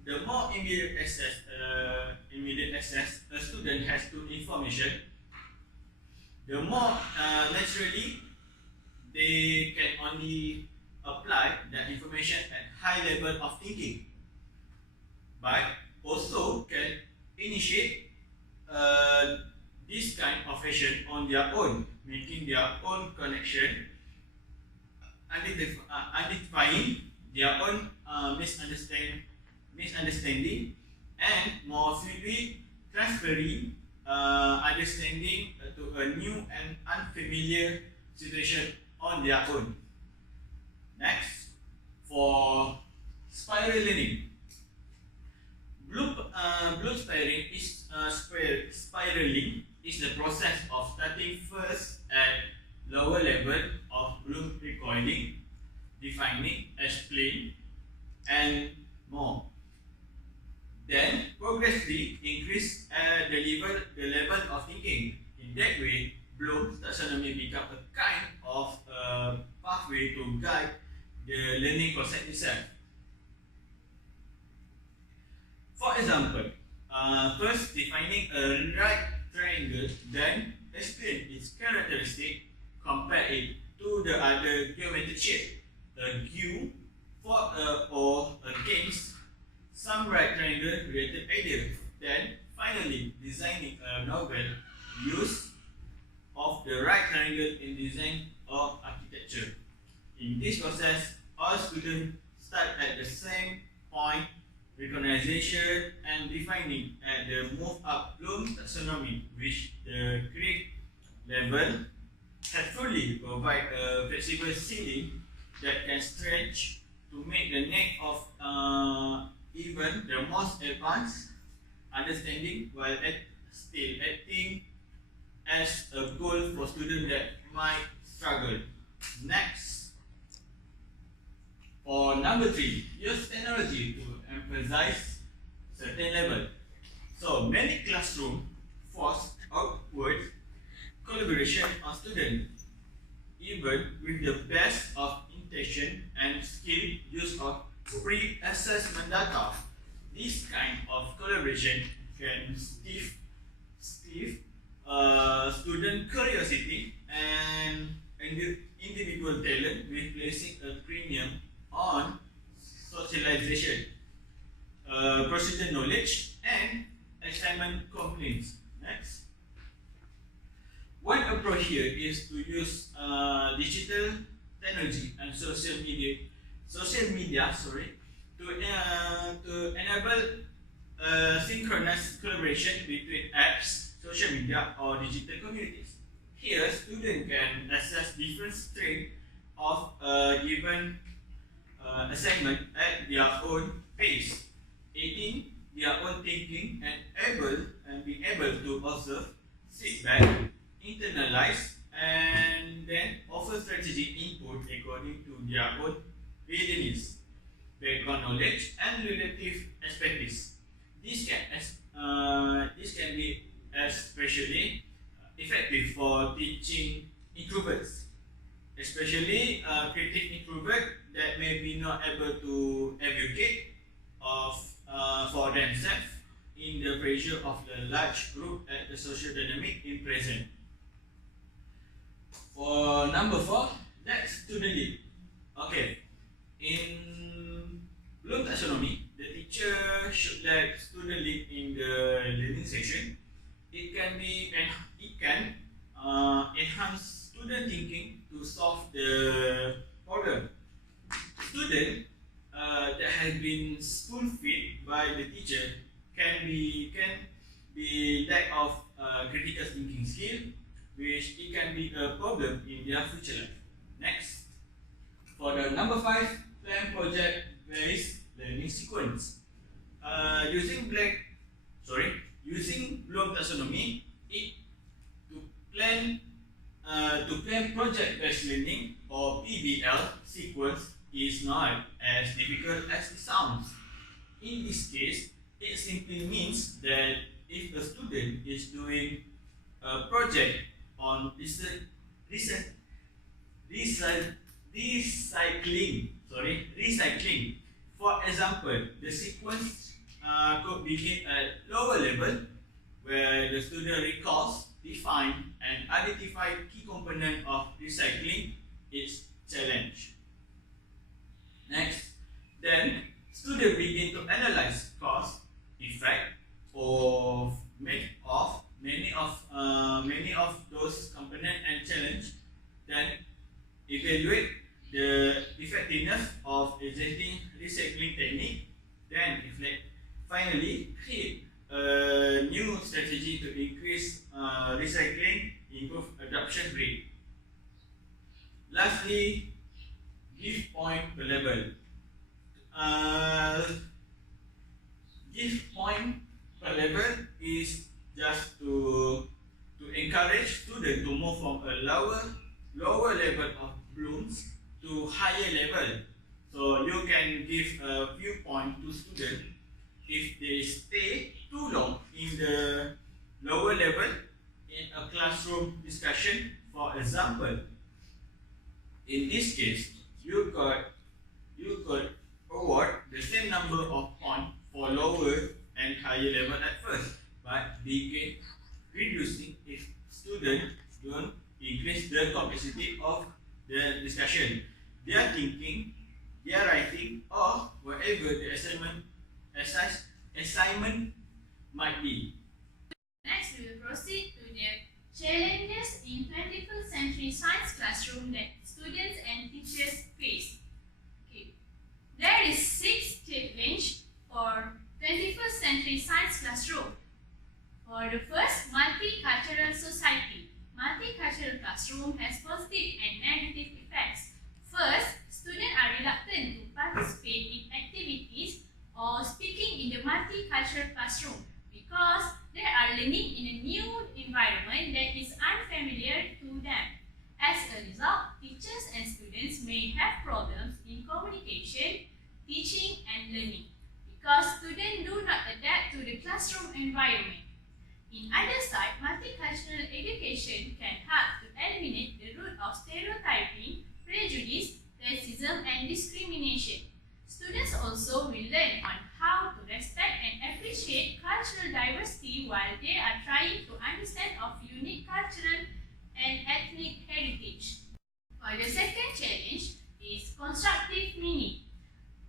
the more immediate access a student has to information, the more naturally they can only apply that information at high level of thinking, but also can initiate this kind of action on their own, making their own connection, identifying their own misunderstanding, and more fluidly transferring understanding to a new and unfamiliar situation on their own. Next, for spiral learning. Spiraling is the process of starting first at lower level of Bloom recording, defining, explain, and more. Then progressively increase the level of thinking. In that way, Bloom's taxonomy becomes a kind of pathway to guide the learning process itself. For example, first defining a right triangle, then explain its characteristic, compare it to the other geometric shape, argue for or against some right triangle related idea, then finally designing a novel use of the right triangle in design this process, all students start at the same point, recognition and defining at the move up Bloom taxonomy, which the grade level helpfully provide a flexible ceiling that can stretch to make the neck of even the most advanced understanding, while still acting as a goal for students that might struggle. Next, for number 3, use technology to emphasize certain level. So many classrooms force outward collaboration on students, even with the best of intention and skilled use of pre-assessment data. This kind of collaboration can stiff student curiosity and individual talent, with placing a premium on socialization, procedure knowledge, and assignment complaints. Next, one approach here is to use digital technology and social media, to enable synchronous collaboration between apps, social media, or digital communities. Here, students can access different strengths of a given assignment at their own pace, aiding their own thinking and being able to observe, sit back, internalize, and then offer strategic input according to their own readiness, background knowledge, and relative expertise. This can be especially effective for teaching introverts, especially creative introvert that may be not able to advocate for themselves in the pressure of the large group at the social dynamic in present. For number 4, that's student lead. Okay, in Bloom taxonomy, the teacher should let student lead in the learning session. It can enhance student thinking to solve the problem. Student that has been spoon fed by the teacher can be lack of critical thinking skill, which it can be a problem in their future life. Next, for the number 5, plan project-based learning sequence. Using Bloom taxonomy, to plan project-based learning, or PBL sequence, is not as difficult as it sounds. In this case, it simply means that if a student is doing a project on recycling. For example, the sequence could begin at lower level, where the student recalls, define, and identify key component of recycling its challenge. Next, then students begin to analyze cause, effect of many of those components and challenge, then evaluate the effectiveness of existing recycling technique, then finally create a new strategy to increase recycling, improve adoption rate. Lastly, give point per level. Give point per level is just to encourage students to move from a lower level of blooms to higher level. So you can give a few points to students if they stay too long in the lower level in a classroom discussion. For example, in this case, you could award the same number of points for lower and higher level at first, but begin reducing if students don't increase the complexity of the discussion, their thinking, their writing, or whatever the assignment might be. Next, we will proceed to the challenges in 21st century science classroom that students and teachers face. For the first, multicultural society. Multicultural classroom has positive and negative effects. First, students are reluctant to participate in activities or speaking in the multicultural classroom because they are learning in a new environment that is unfamiliar to them. As a result, teachers and students may have problems in communication, teaching and learning because students do not adapt to the classroom environment. In other side, multicultural education can help to eliminate the root of stereotyping, prejudice, racism and discrimination. Students also will learn on how to respect and appreciate cultural diversity while they are trying to understand of unique cultural and ethnic heritage. For the second challenge is constructive meaning.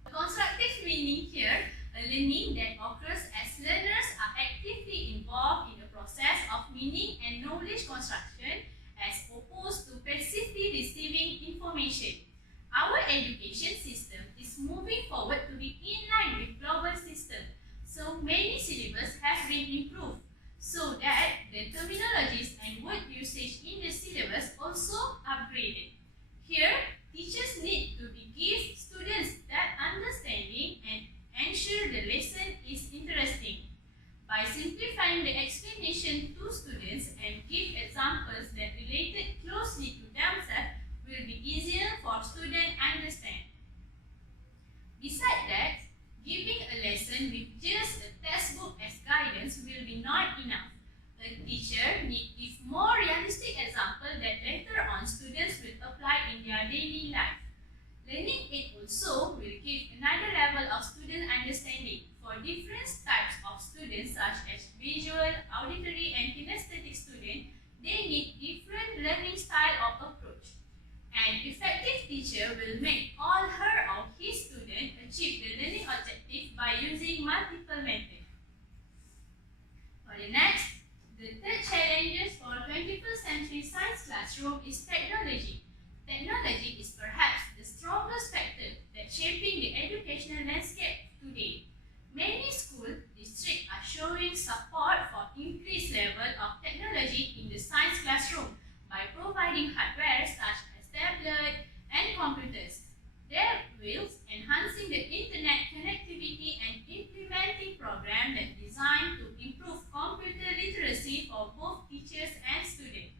Constructive meaning here, a learning that occurs as learners are actively involved in the process of meaning and knowledge construction as opposed to passively receiving information. Our education system is moving forward to be in line with global system, so many syllabus have been improved so that the terminologies and word usage in the syllabus also upgraded. Here, teachers need to give students that understanding and ensure the lesson is interesting. By simplifying the explanation to students and give examples that related closely to themselves will be easier for students understand. Besides that, giving a lesson with just a textbook as guidance will be not enough. A teacher needs to give more realistic examples that later on students will apply in their daily life. Learning aid also will give another level of student understanding. For different types of students such as visual, auditory and kinesthetic students, they need different learning style or approach. An effective teacher will make all her or his students achieve the learning objective by using multiple methods. For the next, the third challenge for 21st century science classroom is technology. Technology is perhaps the strongest factor that's shaping the educational landscape today. Many school districts are showing support for increased level of technology in the science classroom by providing hardware such as tablets and computers. Their wills enhancing the internet connectivity and implementing programs that designed to improve computer literacy for both teachers and students.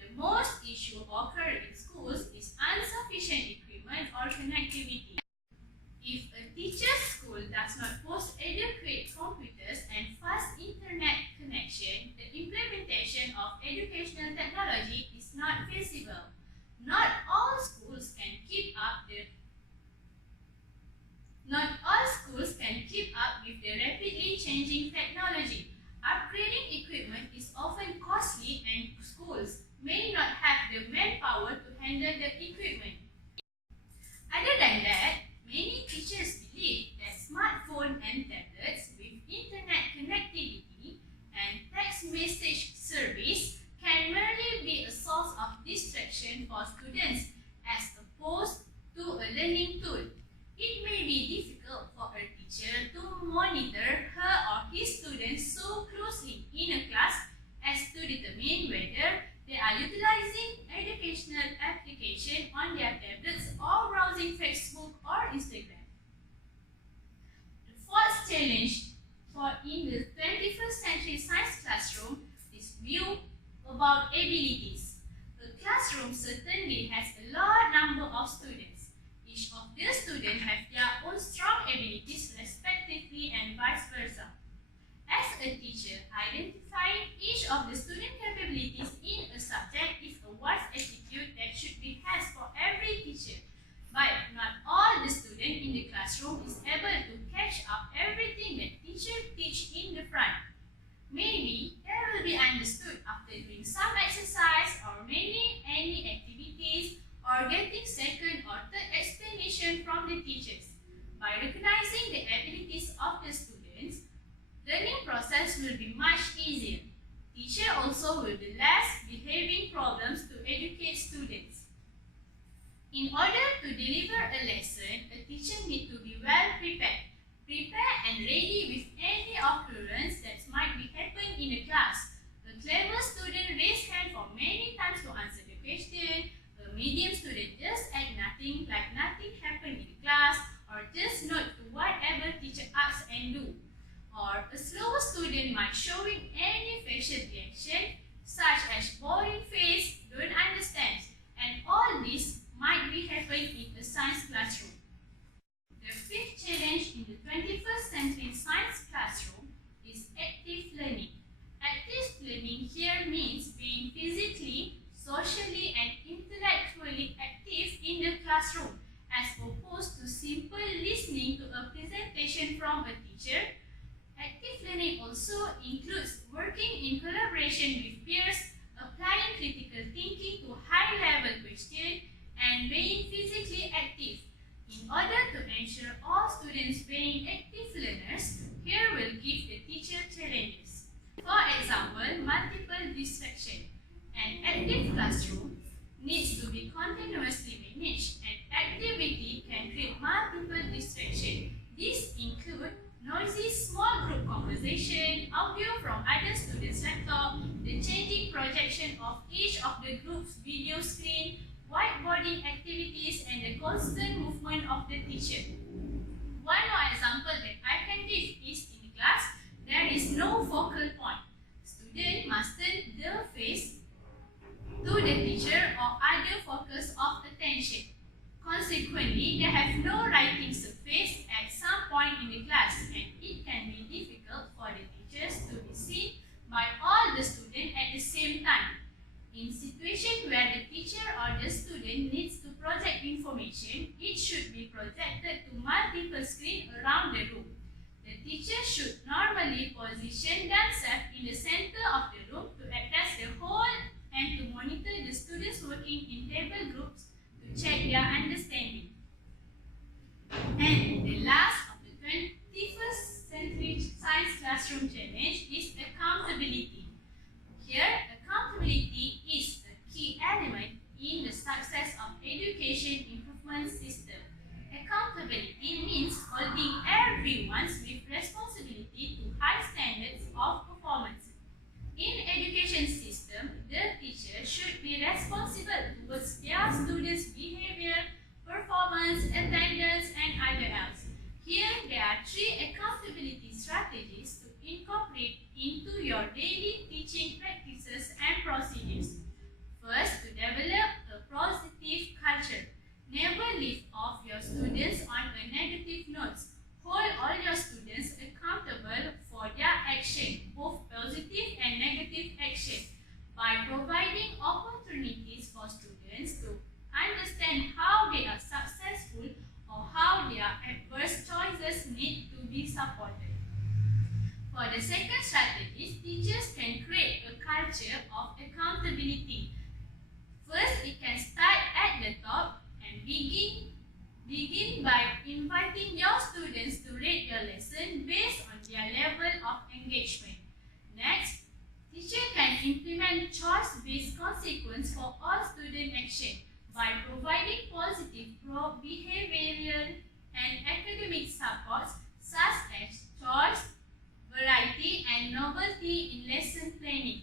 The most issue occur in schools is insufficient equipment or connectivity. If a teacher's school does not post adequate computers and fast internet connection, the implementation of educational technology is not feasible. Not all schools can keep up with the rapidly changing technology. Upgrading equipment is often costly and schools may not have the manpower to handle the equipment. Other than that, many teachers believe that smartphones and tablets with internet connectivity and text message service can merely be a source of distraction for students as opposed to a learning tool. It may be difficult for a teacher to monitor her or his students so closely in a class as to determine whether they are utilizing educational application on their tablets or browsing Facebook or Instagram. The fourth challenge in the 21st century science classroom is view about abilities. A classroom certainly has a large number of students. Each of the students have their own strong abilities respectively and vice versa. As a teacher, identifying each of the student capabilities in a subject is a wise attitude that should be had for every teacher. But not all the students in the classroom is able to catch up everything that teacher teach in the front. Maybe they will be understood after doing some exercise or maybe any activities or getting second or third explanation from the teachers. By recognizing the abilities of the students, learning process will be much easier. Teacher also will be less behaving problems to educate students. In order to deliver a lesson, a teacher needs to be well prepared and ready with any occurrence that might be happen in a facial reaction such as boring face, don't understand, and all this might be happening in a science classroom. The fifth challenge in the 21st century science classroom is active learning. Active learning here means being physically, socially and intellectually active in the classroom as opposed to simple listening to a presentation from a teacher. Active learning also includes working in collaboration with peers, applying critical thinking to high-level questions, and being physically active. In order to ensure all students being active learners, here we'll give the teacher challenges. For example, multiple distraction. An active classroom needs to be continuously managed, and activity can create multiple distractions. These include noisy small group conversation, audio from other students' laptop, the changing projection of each of the group's video screen, whiteboarding activities, and the constant movement of the teacher. One more example that I can give is in class, there is no focal point. Student must turn their face to the teacher or other focus of attention. Consequently, they have no writing surface at some point in the class, and it can be difficult for the teachers to be seen by all the students at the same time. In situations where the teacher or the student needs to project information, it should be projected to multiple screens around the room. The teacher should normally position themselves in the center of the room to address the whole and to monitor the students working in table groups to check their understanding. And the last of the 21st century science classroom challenge is accountability. Here, accountability is a key element in the success of education improvement system. Accountability means holding everyone with responsibility to high standards of performance. In education system, the teacher should be responsible towards their students' behavior, performance, attendance, and other else. Here, there are 3 accountability strategies to incorporate into your daily teaching practices and procedures. First, to develop a positive culture. Never leave off your students on a negative note. Hold all your students accountable for their action, both positive and negative action, by providing opportunities for students to understand how they are successful or how their adverse choices need to be supported. For the second strategy, teachers can create a culture of accountability. First, it can start at the top and begin by inviting your students to rate your lesson based on their level of engagement. Next, teacher can implement choice-based consequence for all student action by providing positive behavioral and academic supports such as choice, variety, and novelty in lesson planning.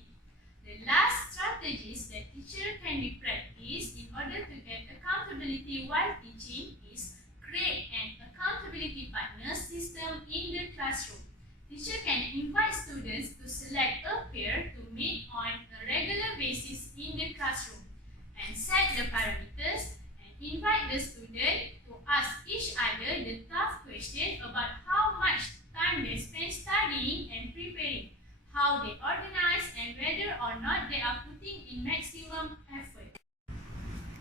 The last strategies that teacher can be practiced in order to get accountability while teaching is create an accountability partner system in the classroom. Teacher can invite students to select a pair to meet on a regular basis in the classroom and set the parameters and invite the student to ask each other the tough question about how much time they spend studying and preparing, how they organize, and whether or not they are putting in maximum effort.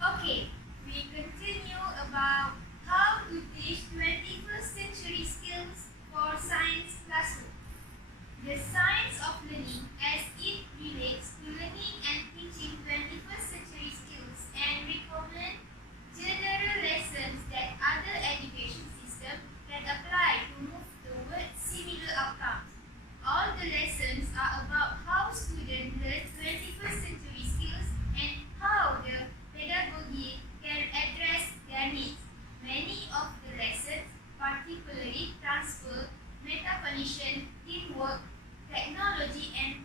Okay, we continue about how to teach 21st century skills for science classroom. The science of learning as it relates to learning and teaching 21st century skills and recommend general lessons that other education systems can apply to move towards similar outcomes. All the lessons are about how students learn 21st century skills and how the pedagogy can address their needs. Many of the lessons, particularly transfer, metacognition, teamwork, technology, and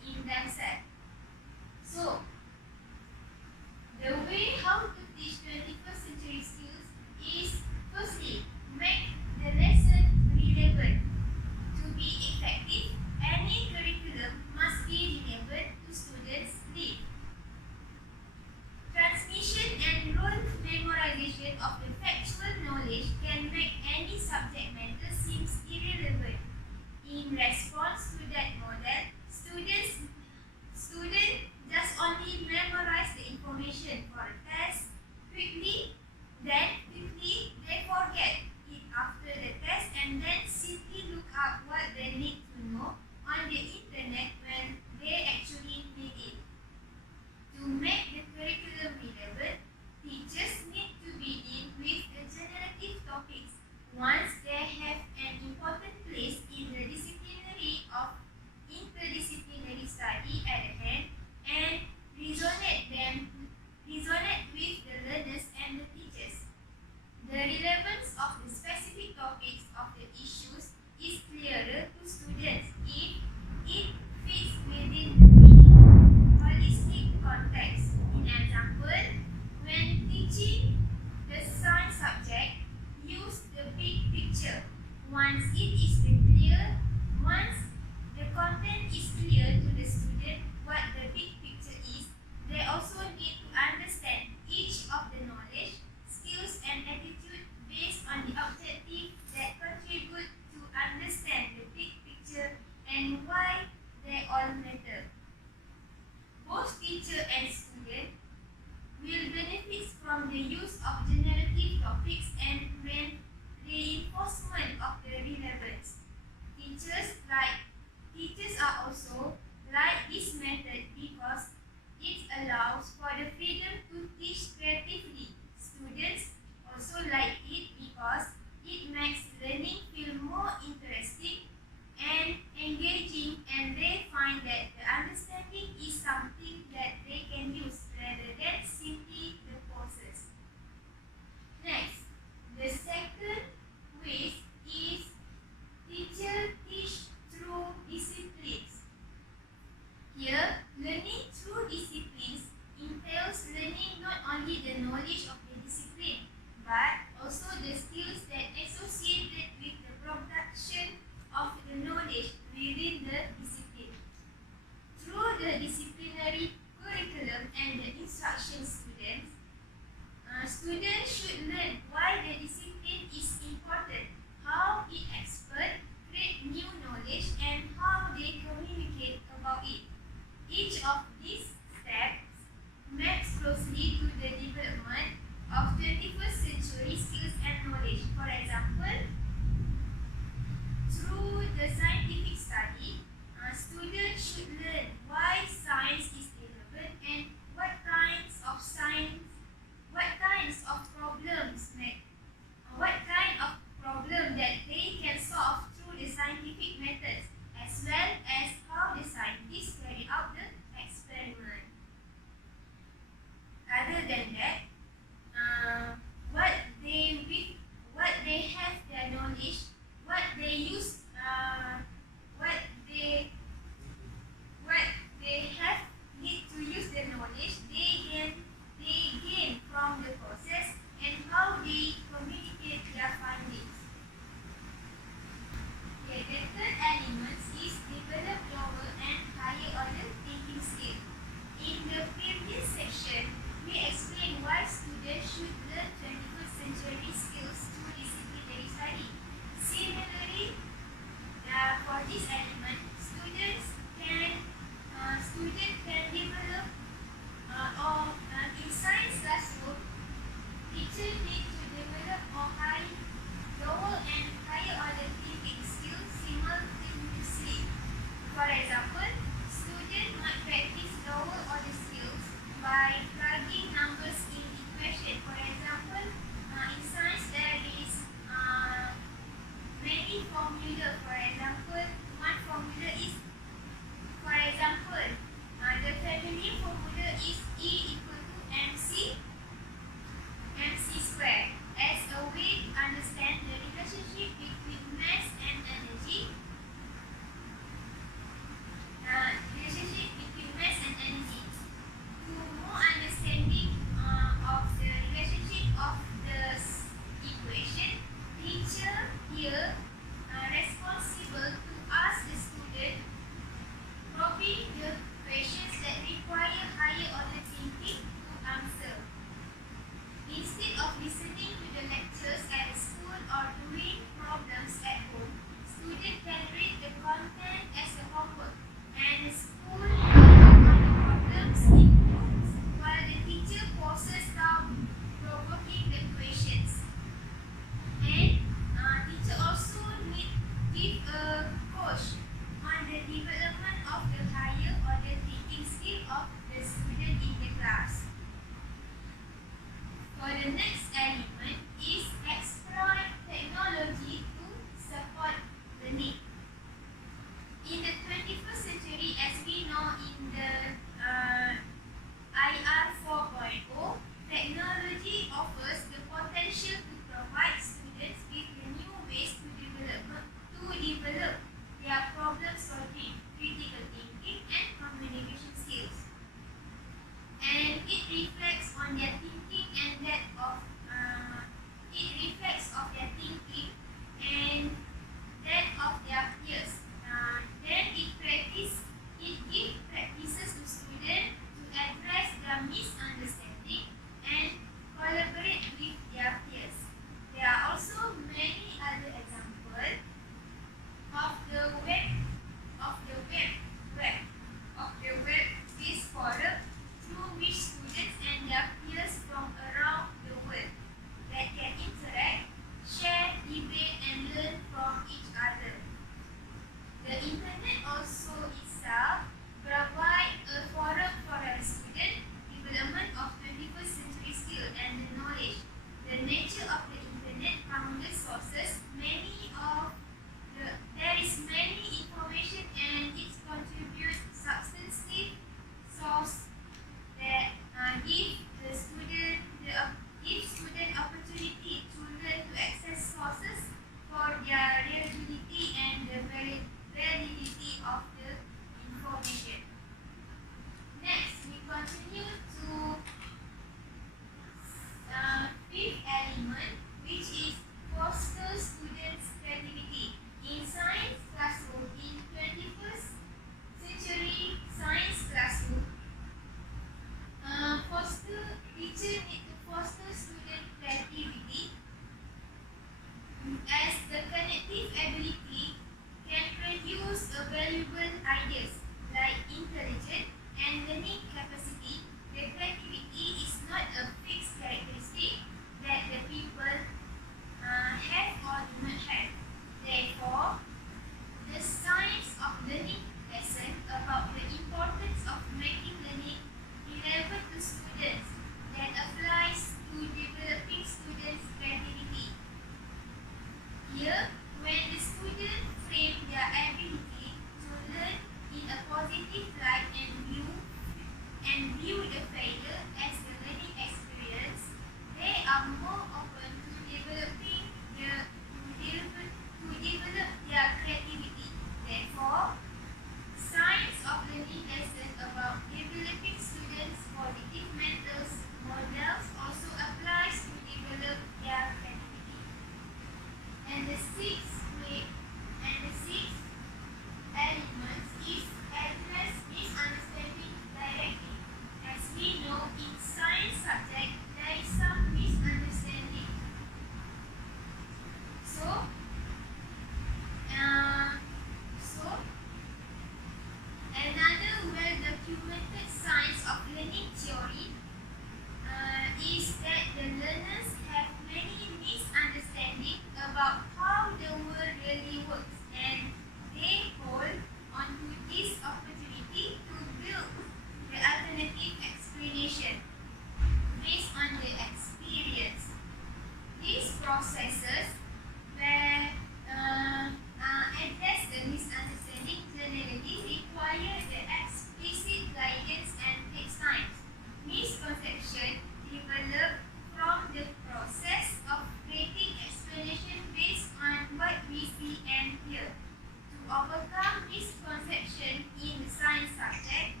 overcome misconception in the science subject,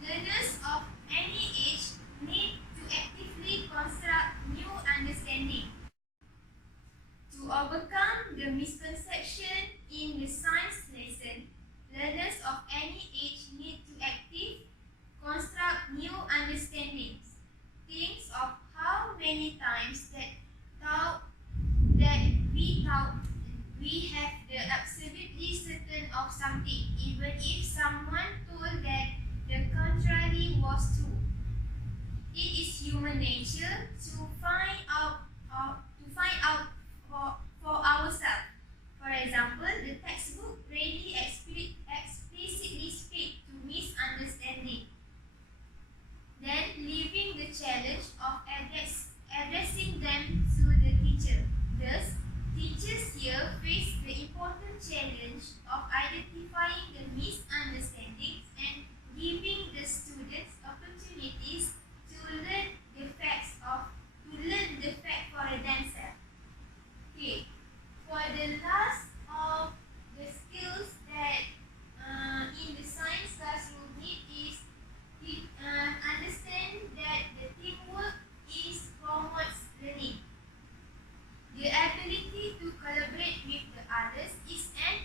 learners of any age need to actively construct new understanding. To overcome the misconception in the science lesson, learners of any age need to actively construct new understandings. Think of how many times we thought we have the absolutely certain of something, even if someone told that the contrary was true. It is human nature to find out for ourselves. For example, the textbook really explicitly speak to misunderstanding. Then leaving the challenge of addressing them to the teacher. Thus, teachers here face the important challenge of identifying the misunderstandings and giving the students opportunities to learn the fact for themselves. Okay, for the last of the skills that in the science classroom need is understand that the teamwork is promotes learning. The ability to collaborate with the others is an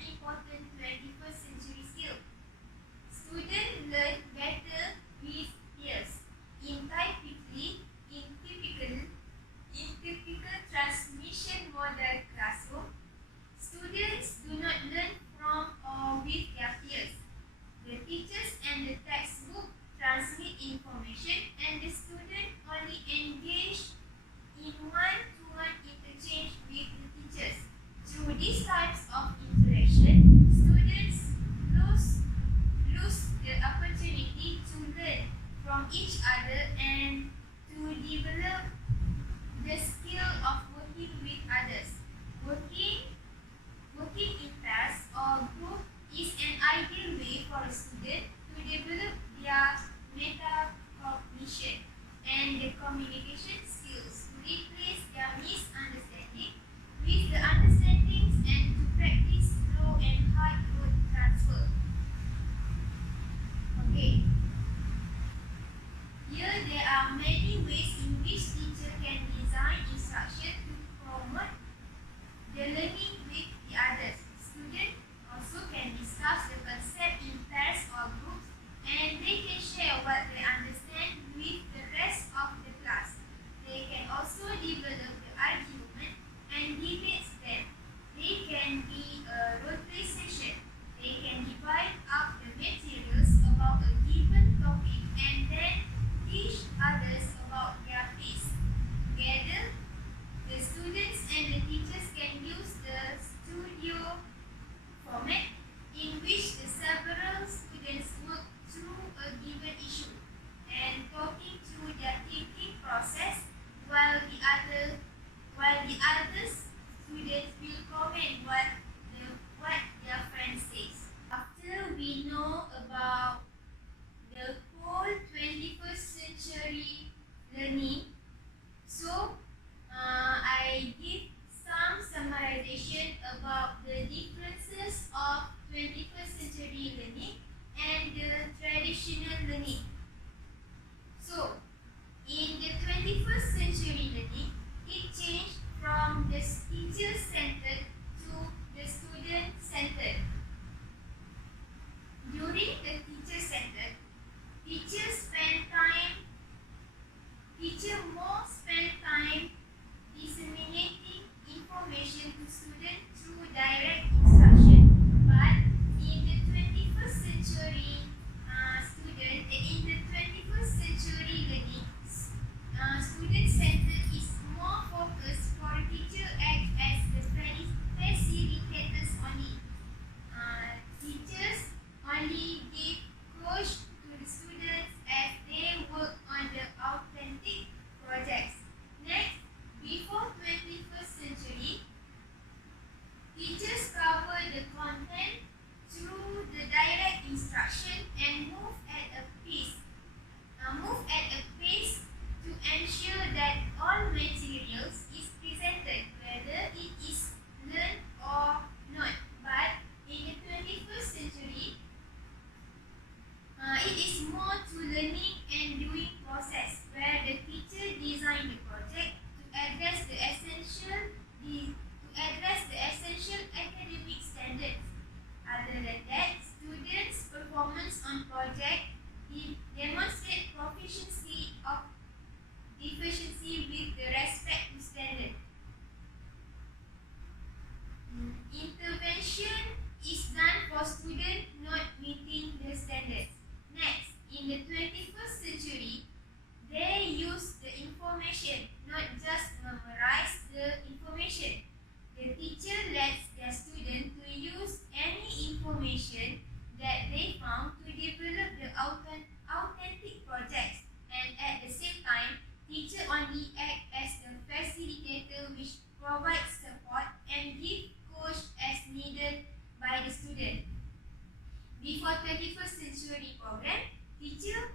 21st century program, teachers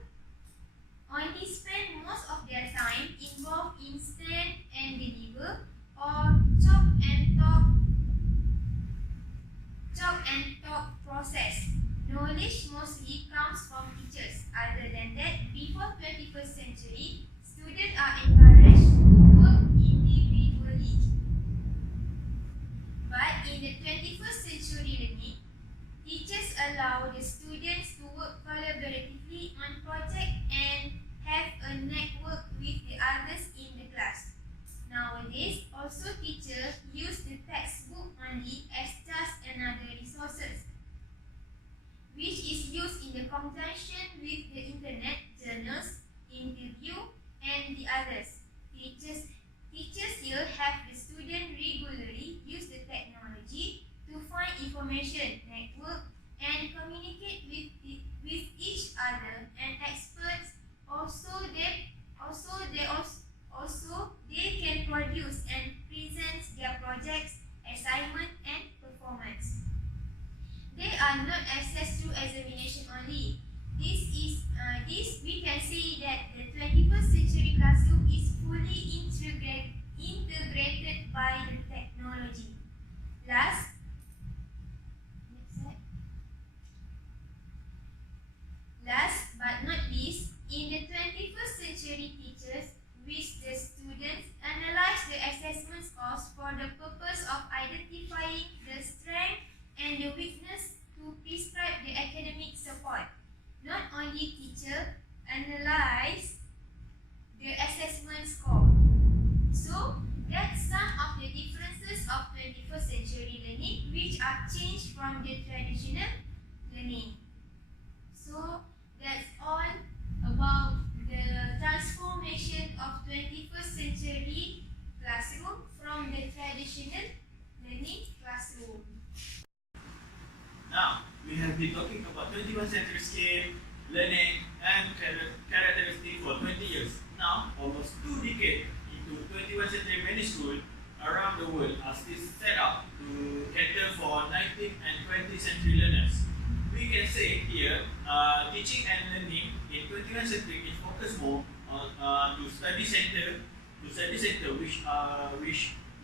only spend most of their time involved in stand and deliver or chalk and talk process. Knowledge mostly comes from teachers. Other than that, before 21st century, students are encouraged to work individually. But in the 21st century learning, teachers allow the students to work collaboratively on projects and have a network with the others in the class. Nowadays, also teachers use the textbook only as just another resources, which is used in the conjunction with the internet, journals, interview, and the others. Teachers here have the student regularly use the technology to find information, network, and communicate with each other and experts. They can produce and present their projects, assignment, and performance. They are not assessed through examination only. This we can say that the 21st century classroom is fully integrated by the technology. Last but not least, in the 21st century, teachers wish the students analyze the assessment scores for the purpose of identifying the strength and the weakness to prescribe the academic support. Not only teachers analyze the assessment score. So, that's some of the differences of 21st century learning which are changed from the traditional learning. So, that's all about the transformation of 21st century classroom from the traditional learning classroom. Now, we have been talking about 21st century skill, learning, and characteristics for 20 years. Now, almost 2 decades into 21st century, many schools around the world are still set up to cater for 19th and 20th century learners. We can say here, teaching and learning in 21st century is focused more on to study center, which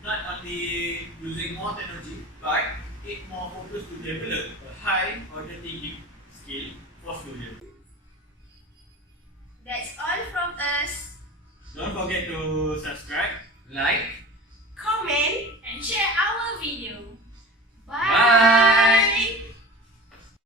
not only using more technology, but it more focused to develop a high order thinking skill for students. That's all from us. Don't forget to subscribe, Like,